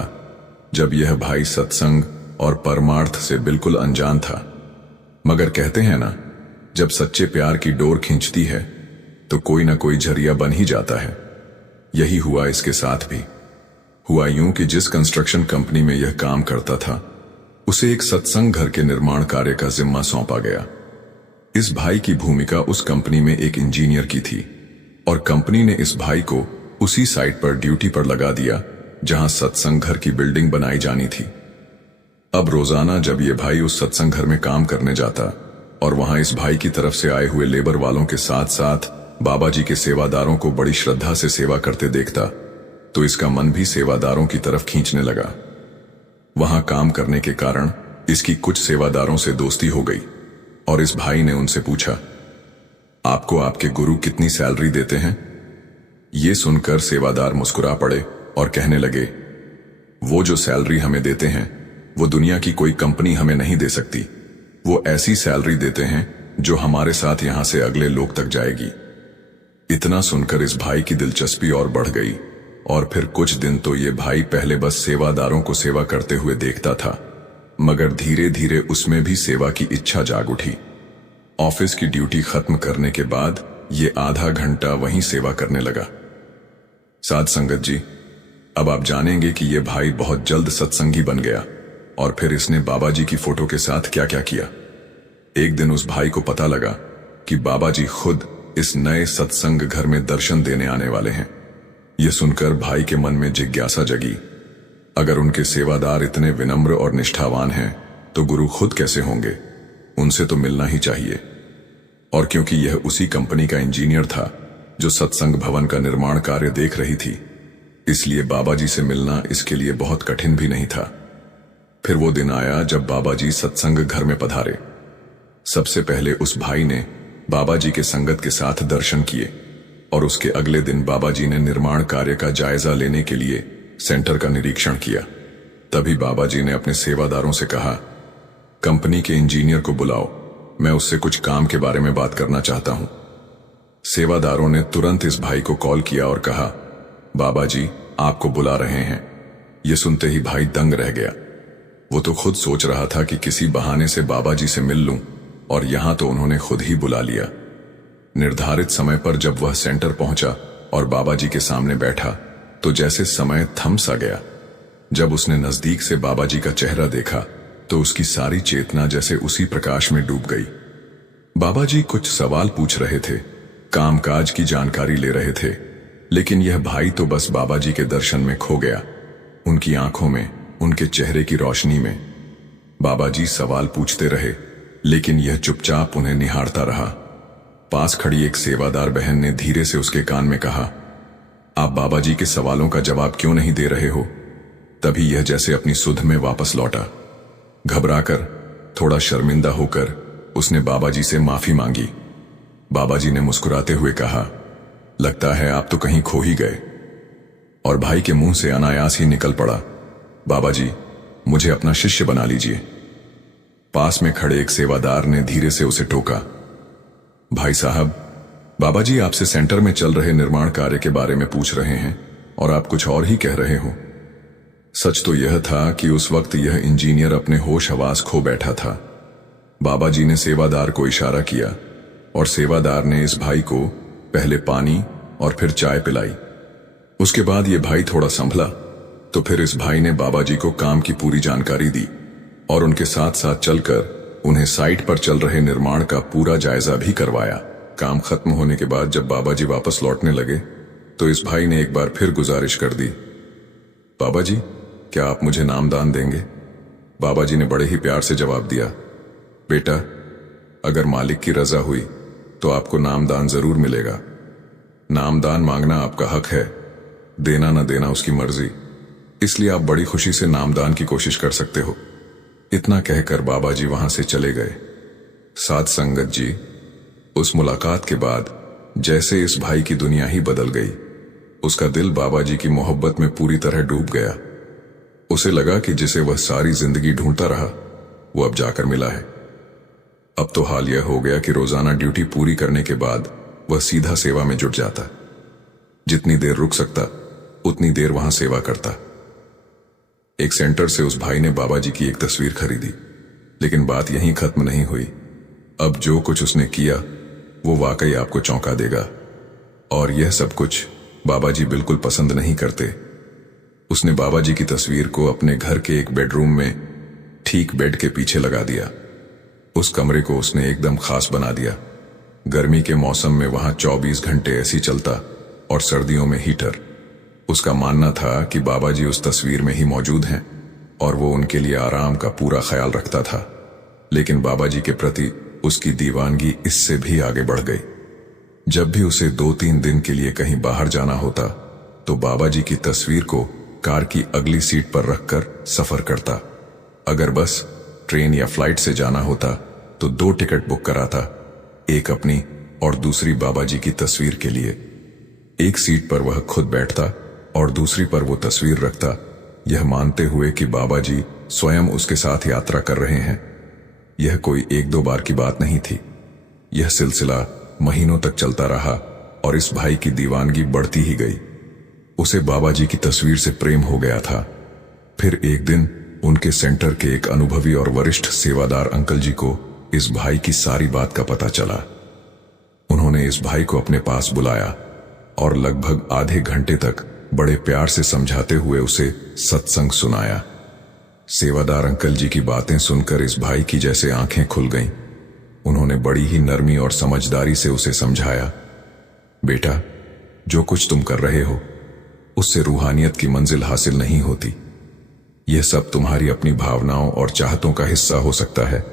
जब यह भाई सत्संग और परमार्थ से बिल्कुल अनजान था, मगर कहते हैं ना, जब सच्चे प्यार की डोर खींचती है तो कोई ना कोई जरिया बन ही जाता है। यही हुआ इसके साथ भी। हुआ यूं कि जिस कंस्ट्रक्शन कंपनी में यह काम करता था उसे एक सत्संग घर के निर्माण कार्य का जिम्मा सौंपा गया। इस भाई की भूमिका उस कंपनी में एक इंजीनियर की थी और कंपनी ने इस भाई को उसी साइट पर ड्यूटी पर लगा दिया जहां सत्संग घर की बिल्डिंग बनाई जानी थी। अब रोजाना जब यह भाई उस सत्संग घर में काम करने जाता और वहां इस भाई की तरफ से आए हुए लेबर वालों के साथ साथ बाबा जी के सेवादारों को बड़ी श्रद्धा से सेवा करते देखता तो इसका मन भी सेवादारों की तरफ खींचने लगा। वहां काम करने के कारण इसकी कुछ सेवादारों से दोस्ती हो गई और इस भाई ने उनसे पूछा, आपको आपके गुरु कितनी सैलरी देते हैं? ये सुनकर सेवादार मुस्कुरा पड़े और कहने लगे, वो जो सैलरी हमें देते हैं वो दुनिया की कोई कंपनी हमें नहीं दे सकती। वो ऐसी सैलरी देते हैं जो हमारे साथ यहां से अगले लोक तक जाएगी। इतना सुनकर इस भाई की दिलचस्पी और बढ़ गई और फिर कुछ दिन तो ये भाई पहले बस सेवादारों को सेवा करते हुए देखता था, मगर धीरे धीरे उसमें भी सेवा की इच्छा जाग उठी। ऑफिस की ड्यूटी खत्म करने के बाद ये आधा घंटा वहीं सेवा करने लगा। साध संगत जी, अब आप जानेंगे कि यह भाई बहुत जल्द सत्संगी बन गया और फिर इसने बाबा जी की फोटो के साथ क्या क्या किया। एक दिन उस भाई को पता लगा कि बाबा जी खुद इस नए सत्संग घर में दर्शन देने आने वाले हैं। यह सुनकर भाई के मन में जिज्ञासा जगी, अगर उनके सेवादार इतने विनम्र और निष्ठावान हैं तो गुरु खुद कैसे होंगे? उनसे तो मिलना ही चाहिए। और क्योंकि यह उसी कंपनी का इंजीनियर था जो सत्संग भवन का निर्माण कार्य देख रही थी, इसलिए बाबा जी से मिलना इसके लिए बहुत कठिन भी नहीं था। फिर वो दिन आया जब बाबा जी सत्संग घर में पधारे। सबसे पहले उस भाई ने बाबा जी के संगत के साथ दर्शन किए और उसके अगले दिन बाबा जी ने निर्माण कार्य का जायजा लेने के लिए सेंटर का निरीक्षण किया। तभी बाबा जी ने अपने सेवादारों से कहा, कंपनी के इंजीनियर को बुलाओ, मैं उससे कुछ काम के बारे में बात करना चाहता हूं। सेवादारों ने तुरंत इस भाई को कॉल किया और कहा, बाबा जी आपको बुला रहे हैं। यह सुनते ही भाई दंग रह गया। वो तो खुद सोच रहा था कि किसी बहाने से बाबा जी से मिल लूं, और यहां तो उन्होंने खुद ही बुला लिया। निर्धारित समय पर जब वह सेंटर पहुंचा और बाबा जी के सामने बैठा तो जैसे समय थम सा गया। जब उसने नजदीक से बाबा जी का चेहरा देखा तो उसकी सारी चेतना जैसे उसी प्रकाश में डूब गई। बाबा जी कुछ सवाल पूछ रहे थे, कामकाज की जानकारी ले रहे थे, लेकिन यह भाई तो बस बाबा जी के दर्शन में खो गया। उनकी आंखों में, उनके चेहरे की रोशनी में। बाबा जी सवाल पूछते रहे, लेकिन यह चुपचाप उन्हें निहारता रहा। पास खड़ी एक सेवादार बहन ने धीरे से उसके कान में कहा, आप बाबा जी के सवालों का जवाब क्यों नहीं दे रहे हो? तभी यह जैसे अपनी सुध में वापस लौटा। घबराकर, थोड़ा शर्मिंदा होकर उसने बाबा जी से माफी मांगी। बाबा जी ने मुस्कुराते हुए कहा, लगता है आप तो कहीं खो ही गए। और भाई के मुंह से अनायास ही निकल पड़ा, बाबा जी मुझे अपना शिष्य बना लीजिए। पास में खड़े एक सेवादार ने धीरे से उसे टोका, भाई साहब, बाबा जी आपसे सेंटर में चल रहे निर्माण कार्य के बारे में पूछ रहे हैं और आप कुछ और ही कह रहे हो। सच तो यह था कि उस वक्त यह इंजीनियर अपने होश हवास खो बैठा था। बाबा जी ने सेवादार को इशारा किया और सेवादार ने इस भाई को पहले पानी और फिर चाय पिलाई। उसके बाद यह भाई थोड़ा संभला तो फिर इस भाई ने बाबा जी को काम की पूरी जानकारी दी और उनके साथ साथ चलकर उन्हें साइट पर चल रहे निर्माण का पूरा जायजा भी करवाया। काम खत्म होने के बाद जब बाबा जी वापस लौटने लगे तो इस भाई ने एक बार फिर गुजारिश कर दी, बाबा जी क्या आप मुझे नामदान देंगे? बाबा जी ने बड़े ही प्यार से जवाब दिया, बेटा अगर मालिक की रजा हुई तो आपको नामदान जरूर मिलेगा। नामदान मांगना आपका हक है, देना न देना उसकी मर्जी, इसलिए आप बड़ी खुशी से नामदान की कोशिश कर सकते हो। इतना कहकर बाबा जी वहां से चले गए। साध संगत जी, उस मुलाकात के बाद जैसे इस भाई की दुनिया ही बदल गई। उसका दिल बाबा जी की मोहब्बत में पूरी तरह डूब गया। उसे लगा कि जिसे वह सारी जिंदगी ढूंढता रहा वो अब जाकर मिला है। अब तो हाल यह हो गया कि रोजाना ड्यूटी पूरी करने के बाद वह सीधा सेवा में जुट जाता। जितनी देर रुक सकता उतनी देर वहां सेवा करता। एक सेंटर से उस भाई ने बाबा जी की एक तस्वीर खरीदी, लेकिन बात यहीं खत्म नहीं हुई। अब जो कुछ उसने किया वो वाकई आपको चौंका देगा। और यह सब कुछ बाबा जी बिल्कुल पसंद नहीं करते। उसने बाबा जी की तस्वीर को अपने घर के एक बेडरूम में ठीक बेड के पीछे लगा दिया। उस कमरे को उसने एकदम खास बना दिया। गर्मी के मौसम में वहां 24 घंटे एसी चलता और सर्दियों में हीटर। उसका मानना था कि बाबा जी उस तस्वीर में ही मौजूद हैं और वो उनके लिए आराम का पूरा ख्याल रखता था। लेकिन बाबा जी के प्रति उसकी दीवानगी इससे भी आगे बढ़ गई। जब भी उसे 2-3 दिन के लिए कहीं बाहर जाना होता तो बाबा जी की तस्वीर को कार की अगली सीट पर रखकर सफर करता। अगर बस ट्रेन या फ्लाइट से जाना होता तो 2 टिकट बुक कराता, एक अपनी और दूसरी बाबा जी की तस्वीर के लिए। एक सीट पर वह खुद बैठता और दूसरी पर वो तस्वीर रखता, यह मानते हुए कि बाबा जी स्वयं उसके साथ यात्रा कर रहे हैं। यह कोई 1-2 बार की बात नहीं थी। यह सिलसिला महीनों तक चलता रहा और इस भाई की दीवानगी बढ़ती ही गई। उसे बाबा जी की तस्वीर से प्रेम हो गया था। फिर एक दिन उनके सेंटर के एक अनुभवी और वरिष्ठ सेवादार अंकल जी को इस भाई की सारी बात का पता चला। उन्होंने इस भाई को अपने पास बुलाया और लगभग आधे घंटे तक बड़े प्यार से समझाते हुए उसे सत्संग सुनाया। सेवादार अंकल जी की बातें सुनकर इस भाई की जैसे आंखें खुल गईं। उन्होंने बड़ी ही नरमी और समझदारी से उसे समझाया, बेटा, जो कुछ तुम कर रहे हो उससे रूहानियत की मंजिल हासिल नहीं होती। यह सब तुम्हारी अपनी भावनाओं और चाहतों का हिस्सा हो सकता है,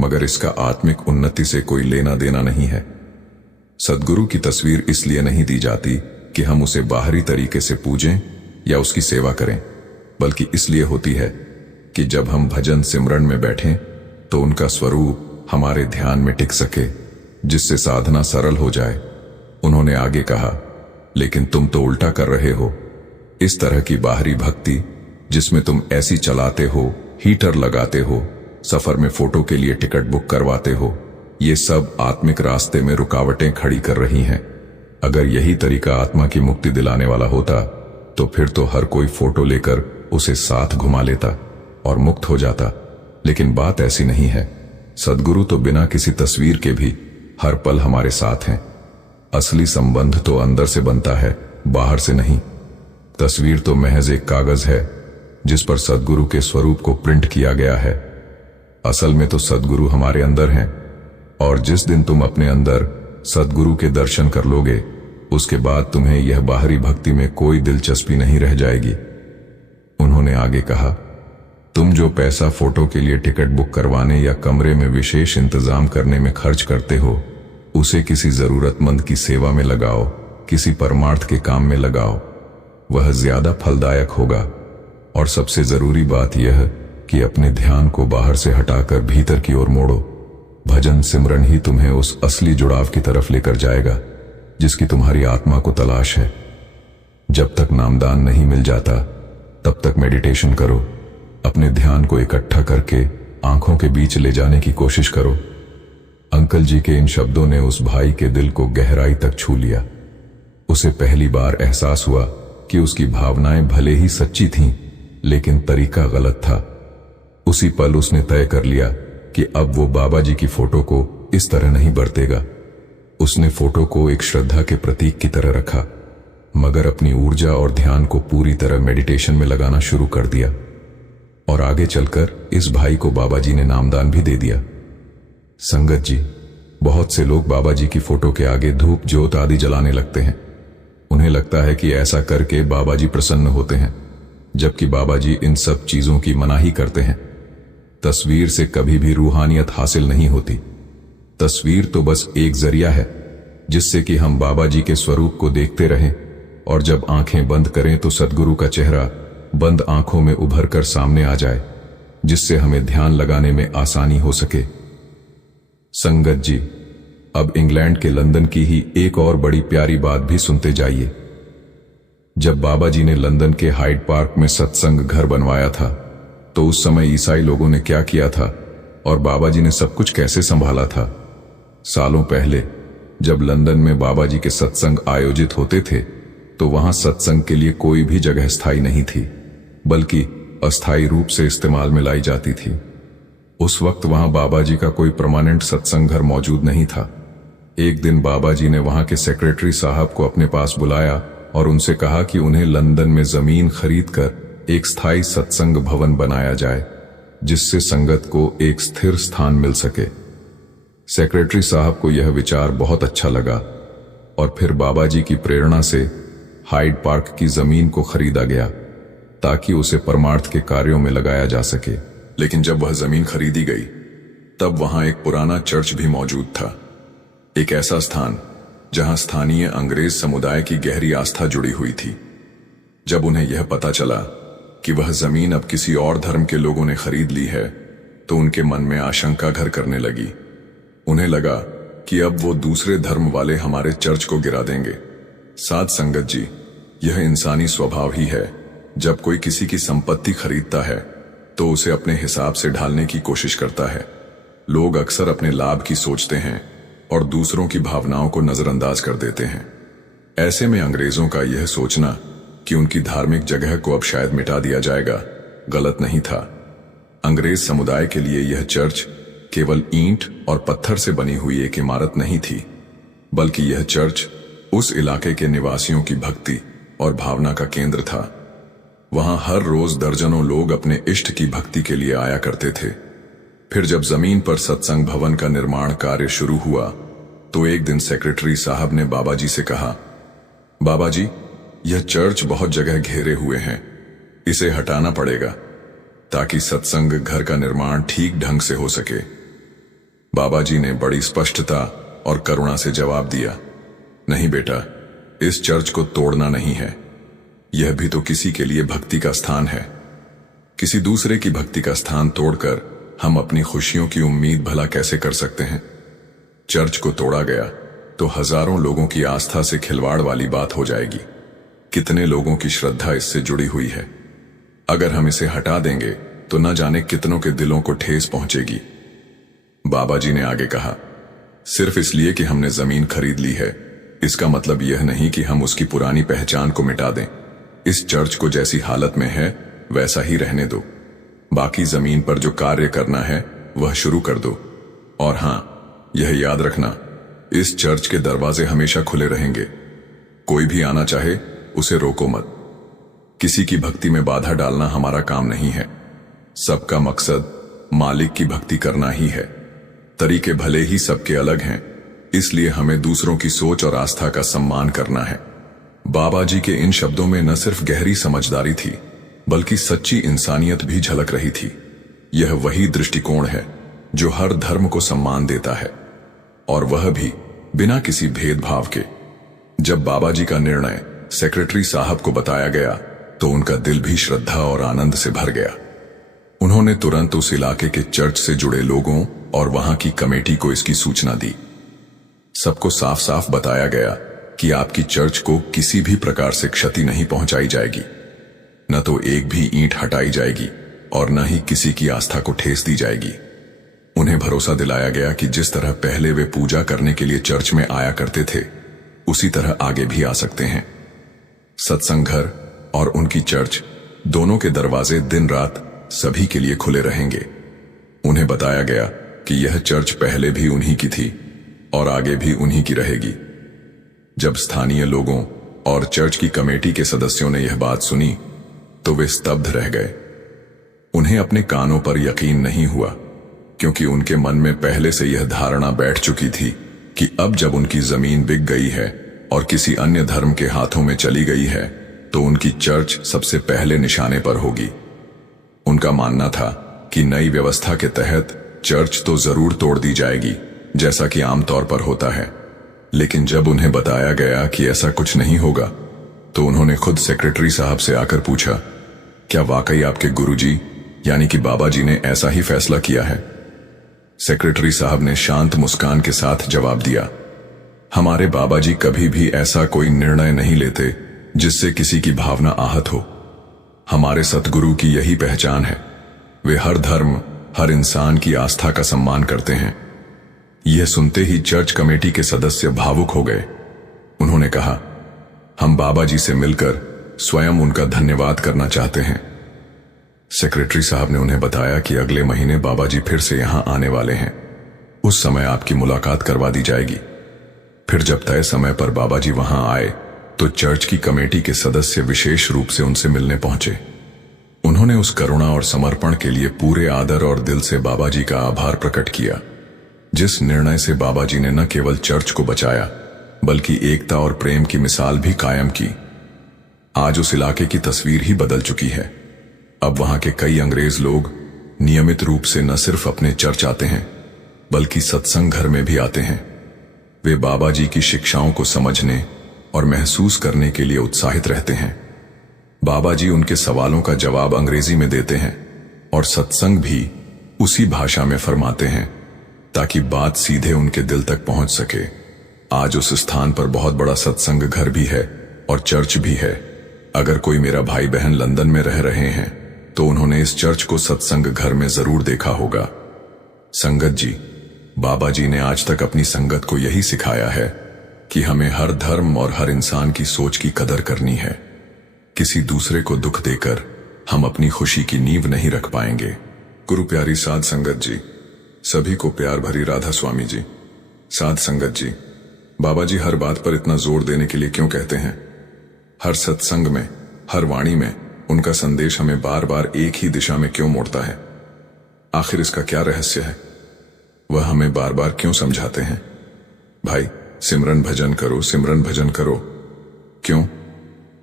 मगर इसका आत्मिक उन्नति से कोई लेना देना नहीं है। सद्गुरु की तस्वीर इसलिए नहीं दी जाती कि हम उसे बाहरी तरीके से पूजें या उसकी सेवा करें, बल्कि इसलिए होती है कि जब हम भजन सिमरन में बैठें तो उनका स्वरूप हमारे ध्यान में टिक सके, जिससे साधना सरल हो जाए। उन्होंने आगे कहा, लेकिन तुम तो उल्टा कर रहे हो। इस तरह की बाहरी भक्ति जिसमें तुम ऐसी चलाते हो, हीटर लगाते हो, सफर में फोटो के लिए टिकट बुक करवाते हो, ये सब आत्मिक रास्ते में रुकावटें खड़ी कर रही हैं। अगर यही तरीका आत्मा की मुक्ति दिलाने वाला होता तो फिर तो हर कोई फोटो लेकर उसे साथ घुमा लेता और मुक्त हो जाता। लेकिन बात ऐसी नहीं है। सद्गुरु तो बिना किसी तस्वीर के भी हर पल हमारे साथ हैं। असली संबंध तो अंदर से बनता है, बाहर से नहीं। तस्वीर तो महज एक कागज है जिस पर सद्गुरु के स्वरूप को प्रिंट किया गया है। असल में तो सद्गुरु हमारे अंदर हैं, और जिस दिन तुम अपने अंदर सद्गुरु के दर्शन कर लोगे, उसके बाद तुम्हें यह बाहरी भक्ति में कोई दिलचस्पी नहीं रह जाएगी। उन्होंने आगे कहा, तुम जो पैसा फोटो के लिए टिकट बुक करवाने या कमरे में विशेष इंतजाम करने में खर्च करते हो, उसे किसी जरूरतमंद की सेवा में लगाओ, किसी परमार्थ के काम में लगाओ। वह ज्यादा फलदायक होगा। और सबसे जरूरी बात यह कि अपने ध्यान को बाहर से हटाकर भीतर की ओर मोड़ो। भजन सिमरन ही तुम्हें उस असली जुड़ाव की तरफ लेकर जाएगा जिसकी तुम्हारी आत्मा को तलाश है। जब तक नामदान नहीं मिल जाता तब तक मेडिटेशन करो। अपने ध्यान को इकट्ठा करके आंखों के बीच ले जाने की कोशिश करो। अंकल जी के इन शब्दों ने उस भाई के दिल को गहराई तक छू लिया। उसे पहली बार एहसास हुआ कि उसकी भावनाएं भले ही सच्ची थीं, लेकिन तरीका गलत था। उसी पल उसने तय कर लिया कि अब वो बाबा जी की फोटो को इस तरह नहीं बरतेगा। उसने फोटो को एक श्रद्धा के प्रतीक की तरह रखा, मगर अपनी ऊर्जा और ध्यान को पूरी तरह मेडिटेशन में लगाना शुरू कर दिया। और आगे चलकर इस भाई को बाबा जी ने नामदान भी दे दिया। संगत जी, बहुत से लोग बाबा जी की फोटो के आगे धूप ज्योत आदि जलाने लगते हैं। उन्हें लगता है कि ऐसा करके बाबा जी प्रसन्न होते हैं, जबकि बाबा जी इन सब चीजों की मनाही करते हैं। तस्वीर से कभी भी रूहानियत हासिल नहीं होती। तस्वीर तो बस एक जरिया है जिससे कि हम बाबा जी के स्वरूप को देखते रहें, और जब आंखें बंद करें तो सद्गुरु का चेहरा बंद आंखों में उभर कर सामने आ जाए, जिससे हमें ध्यान लगाने में आसानी हो सके। संगत जी, अब इंग्लैंड के लंदन की ही एक और बड़ी प्यारी बात भी सुनते जाइए। जब बाबा जी ने लंदन के हाइड पार्क में सत्संग घर बनवाया था, तो उस समय ईसाई लोगों ने क्या किया था और बाबा जी ने सब कुछ कैसे संभाला था। सालों पहले जब लंदन में बाबा जी के सत्संग आयोजित होते थे, तो वहां सत्संग के लिए कोई भी जगह स्थायी नहीं थी, बल्कि अस्थायी रूप से इस्तेमाल में लाई जाती थी। उस वक्त वहां बाबा जी का कोई परमानेंट सत्संग घर मौजूद नहीं था। एक दिन बाबा जी ने वहां के सेक्रेटरी साहब को अपने पास बुलाया और उनसे कहा कि उन्हें लंदन में जमीन खरीदकर एक स्थायी सत्संग भवन बनाया जाए, जिससे संगत को एक स्थिर स्थान मिल सके। सेक्रेटरी साहब को यह विचार बहुत अच्छा लगा और फिर बाबा जी की प्रेरणा से हाइड पार्क की जमीन को खरीदा गया ताकि उसे परमार्थ के कार्यों में लगाया जा सके। लेकिन जब वह जमीन खरीदी गई, तब वहां एक पुराना चर्च भी मौजूद था, एक ऐसा स्थान जहां स्थानीय अंग्रेज समुदाय की गहरी आस्था जुड़ी हुई थी। जब उन्हें यह पता चला कि वह जमीन अब किसी और धर्म के लोगों ने खरीद ली है, तो उनके मन में आशंका घर करने लगी। उन्हें लगा कि अब वो दूसरे धर्म वाले हमारे चर्च को गिरा देंगे। साध संगत जी, यह इंसानी स्वभाव ही है। जब कोई किसी की संपत्ति खरीदता है तो उसे अपने हिसाब से ढालने की कोशिश करता है। लोग अक्सर अपने लाभ की सोचते हैं और दूसरों की भावनाओं को नजरअंदाज कर देते हैं। ऐसे में अंग्रेजों का यह सोचना कि उनकी धार्मिक जगह को अब शायद मिटा दिया जाएगा गलत नहीं था। अंग्रेज समुदाय के लिए यह चर्च केवल ईंट और पत्थर से बनी हुई एक इमारत नहीं थी, बल्कि यह चर्च उस इलाके के निवासियों की भक्ति और भावना का केंद्र था। वहां हर रोज दर्जनों लोग अपने इष्ट की भक्ति के लिए आया करते थे। फिर जब जमीन पर सत्संग भवन का निर्माण कार्य शुरू हुआ तो एक दिन सेक्रेटरी साहब ने बाबा जी से कहा, बाबा जी, यह चर्च बहुत जगह घेरे हुए हैं, इसे हटाना पड़ेगा ताकि सत्संग घर का निर्माण ठीक ढंग से हो सके। बाबा जी ने बड़ी स्पष्टता और करुणा से जवाब दिया, नहीं बेटा, इस चर्च को तोड़ना नहीं है। यह भी तो किसी के लिए भक्ति का स्थान है। किसी दूसरे की भक्ति का स्थान तोड़कर हम अपनी खुशियों की उम्मीद भला कैसे कर सकते हैं। चर्च को तोड़ा गया तो हजारों लोगों की आस्था से खिलवाड़ वाली बात हो जाएगी। कितने लोगों की श्रद्धा इससे जुड़ी हुई है। अगर हम इसे हटा देंगे तो न जाने कितनों के दिलों को ठेस पहुंचेगी। बाबा जी ने आगे कहा, सिर्फ इसलिए कि हमने जमीन खरीद ली है, इसका मतलब यह नहीं कि हम उसकी पुरानी पहचान को मिटा दें। इस चर्च को जैसी हालत में है वैसा ही रहने दो। बाकी जमीन पर जो कार्य करना है वह शुरू कर दो। और हां, यह याद रखना, इस चर्च के दरवाजे हमेशा खुले रहेंगे। कोई भी आना चाहे उसे रोको मत। किसी की भक्ति में बाधा डालना हमारा काम नहीं है। सबका मकसद मालिक की भक्ति करना ही है। तरीके भले ही सबके अलग हैं, इसलिए हमें दूसरों की सोच और आस्था का सम्मान करना है। बाबा जी के इन शब्दों में न सिर्फ गहरी समझदारी थी, बल्कि सच्ची इंसानियत भी झलक रही थी। यह वही दृष्टिकोण है जो हर धर्म को सम्मान देता है, और वह भी बिना किसी भेदभाव के। जब बाबा जी का निर्णय सेक्रेटरी साहब को बताया गया तो उनका दिल भी श्रद्धा और आनंद से भर गया। उन्होंने तुरंत उस इलाके के चर्च से जुड़े लोगों और वहां की कमेटी को इसकी सूचना दी। सबको साफ साफ बताया गया कि आपकी चर्च को किसी भी प्रकार से क्षति नहीं पहुंचाई जाएगी, न तो एक भी ईंट हटाई जाएगी और न ही किसी की आस्था को ठेस दी जाएगी। उन्हें भरोसा दिलाया गया कि जिस तरह पहले वे पूजा करने के लिए चर्च में आया करते थे, उसी तरह आगे भी आ सकते हैं। सत्संग घर और उनकी चर्च दोनों के दरवाजे दिन रात सभी के लिए खुले रहेंगे। उन्हें बताया गया कि यह चर्च पहले भी उन्हीं की थी और आगे भी उन्हीं की रहेगी। जब स्थानीय लोगों और चर्च की कमेटी के सदस्यों ने यह बात सुनी तो वे स्तब्ध रह गए। उन्हें अपने कानों पर यकीन नहीं हुआ, क्योंकि उनके मन में पहले से यह धारणा बैठ चुकी थी कि अब जब उनकी जमीन बिक गई है और किसी अन्य धर्म के हाथों में चली गई है तो उनकी चर्च सबसे पहले निशाने पर होगी। उनका मानना था कि नई व्यवस्था के तहत चर्च तो जरूर तोड़ दी जाएगी, जैसा कि आमतौर पर होता है। लेकिन जब उन्हें बताया गया कि ऐसा कुछ नहीं होगा तो उन्होंने खुद सेक्रेटरी साहब से आकर पूछा, क्या वाकई आपके गुरुजी यानी कि बाबा जी ने ऐसा ही फैसला किया है? सेक्रेटरी साहब ने शांत मुस्कान के साथ जवाब दिया, हमारे बाबा जी कभी भी ऐसा कोई निर्णय नहीं लेते जिससे किसी की भावना आहत हो। हमारे सतगुरु की यही पहचान है। वे हर धर्म, हर इंसान की आस्था का सम्मान करते हैं। यह सुनते ही चर्च कमेटी के सदस्य भावुक हो गए। उन्होंने कहा, हम बाबा जी से मिलकर स्वयं उनका धन्यवाद करना चाहते हैं। सेक्रेटरी साहब ने उन्हें बताया कि अगले महीने बाबा जी फिर से यहां आने वाले हैं। उस समय आपकी मुलाकात करवा दी जाएगी। फिर जब तय समय पर बाबा जी वहां आए तो चर्च की कमेटी के सदस्य विशेष रूप से उनसे मिलने पहुंचे। उन्होंने उस करुणा और समर्पण के लिए पूरे आदर और दिल से बाबा जी का आभार प्रकट किया, जिस निर्णय से बाबा जी ने न केवल चर्च को बचाया बल्कि एकता और प्रेम की मिसाल भी कायम की। आज उस इलाके की तस्वीर ही बदल चुकी है। अब वहां के कई अंग्रेज लोग नियमित रूप से न सिर्फ अपने चर्च आते हैं बल्कि सत्संग घर में भी आते हैं। वे बाबा जी की शिक्षाओं को समझने और महसूस करने के लिए उत्साहित रहते हैं। बाबा जी उनके सवालों का जवाब अंग्रेजी में देते हैं और सत्संग भी उसी भाषा में फरमाते हैं ताकि बात सीधे उनके दिल तक पहुंच सके। आज उस स्थान पर बहुत बड़ा सत्संग घर भी है और चर्च भी है। अगर कोई मेरा भाई बहन लंदन में रह रहे हैं तो उन्होंने इस चर्च को सत्संग घर में जरूर देखा होगा। संगत जी, बाबा जी ने आज तक अपनी संगत को यही सिखाया है कि हमें हर धर्म और हर इंसान की सोच की कदर करनी है। किसी दूसरे को दुख देकर हम अपनी खुशी की नींव नहीं रख पाएंगे। गुरु प्यारी साध संगत जी, सभी को प्यार भरी राधा स्वामी जी। साध संगत जी, बाबा जी हर बात पर इतना जोर देने के लिए क्यों कहते हैं? हर सत्संग में, हर वाणी में उनका संदेश हमें बार बार एक ही दिशा में क्यों मोड़ता है? आखिर इसका क्या रहस्य है? वह हमें बार बार क्यों समझाते हैं? भाई, सिमरन भजन करो, सिमरन भजन करो। क्यों?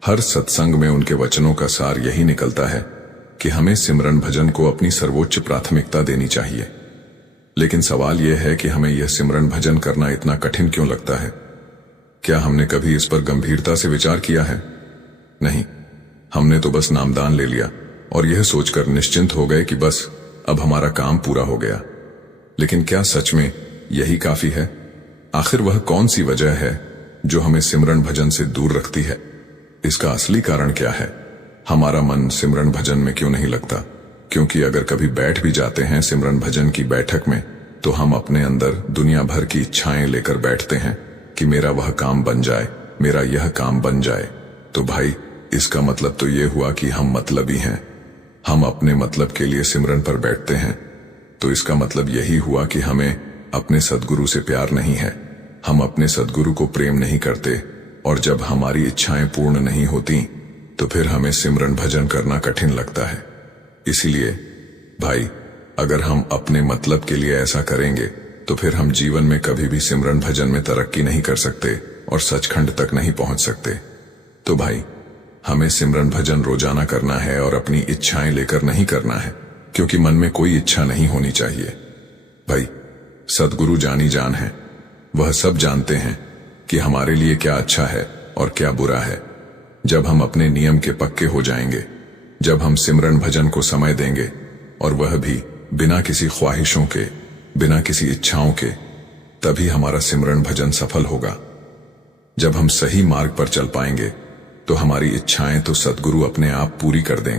हर सत्संग में उनके वचनों का सार यही निकलता है कि हमें सिमरन भजन को अपनी सर्वोच्च प्राथमिकता देनी चाहिए। लेकिन सवाल यह है कि हमें यह सिमरन भजन करना इतना कठिन क्यों लगता है? क्या हमने कभी इस पर गंभीरता से विचार किया है? नहीं, हमने तो बस नामदान ले लिया और यह सोचकर निश्चिंत हो गए कि बस अब हमारा काम पूरा हो गया। लेकिन क्या सच में यही काफी है? आखिर वह कौन सी वजह है जो हमें सिमरन भजन से दूर रखती है? इसका असली कारण क्या है? हमारा मन सिमरन भजन में क्यों नहीं लगता? क्योंकि अगर कभी बैठ भी जाते हैं सिमरन भजन की बैठक में तो हम अपने अंदर दुनिया भर की इच्छाएं लेकर बैठते हैं कि मेरा वह काम बन जाए, मेरा यह काम बन जाए। तो भाई, इसका मतलब तो ये हुआ कि हम मतलबी हैं। हम अपने मतलब के लिए सिमरन पर बैठते हैं। तो इसका मतलब यही हुआ कि हमें अपने सद्गुरु से प्यार नहीं है, हम अपने सद्गुरु को प्रेम नहीं करते। और जब हमारी इच्छाएं पूर्ण नहीं होती तो फिर हमें सिमरन भजन करना कठिन लगता है। इसीलिए भाई, अगर हम अपने मतलब के लिए ऐसा करेंगे तो फिर हम जीवन में कभी भी सिमरन भजन में तरक्की नहीं कर सकते और सचखंड तक नहीं पहुंच सकते। तो भाई, हमें सिमरन भजन रोजाना करना है और अपनी इच्छाएं लेकर नहीं करना है, क्योंकि मन में कोई इच्छा नहीं होनी चाहिए। भाई, सद्गुरु जानी जान है, वह सब जानते हैं कि हमारे लिए क्या अच्छा है और क्या बुरा है। जब हम अपने नियम के पक्के हो जाएंगे, जब हम सिमरन भजन को समय देंगे, और वह भी बिना किसी ख्वाहिशों के, बिना किसी इच्छाओं के, तभी हमारा सिमरन भजन सफल होगा। जब हम सही मार्ग पर चल पाएंगे तो हमारी इच्छाएं तो सद्गुरु अपने आप पूरी कर देंगे।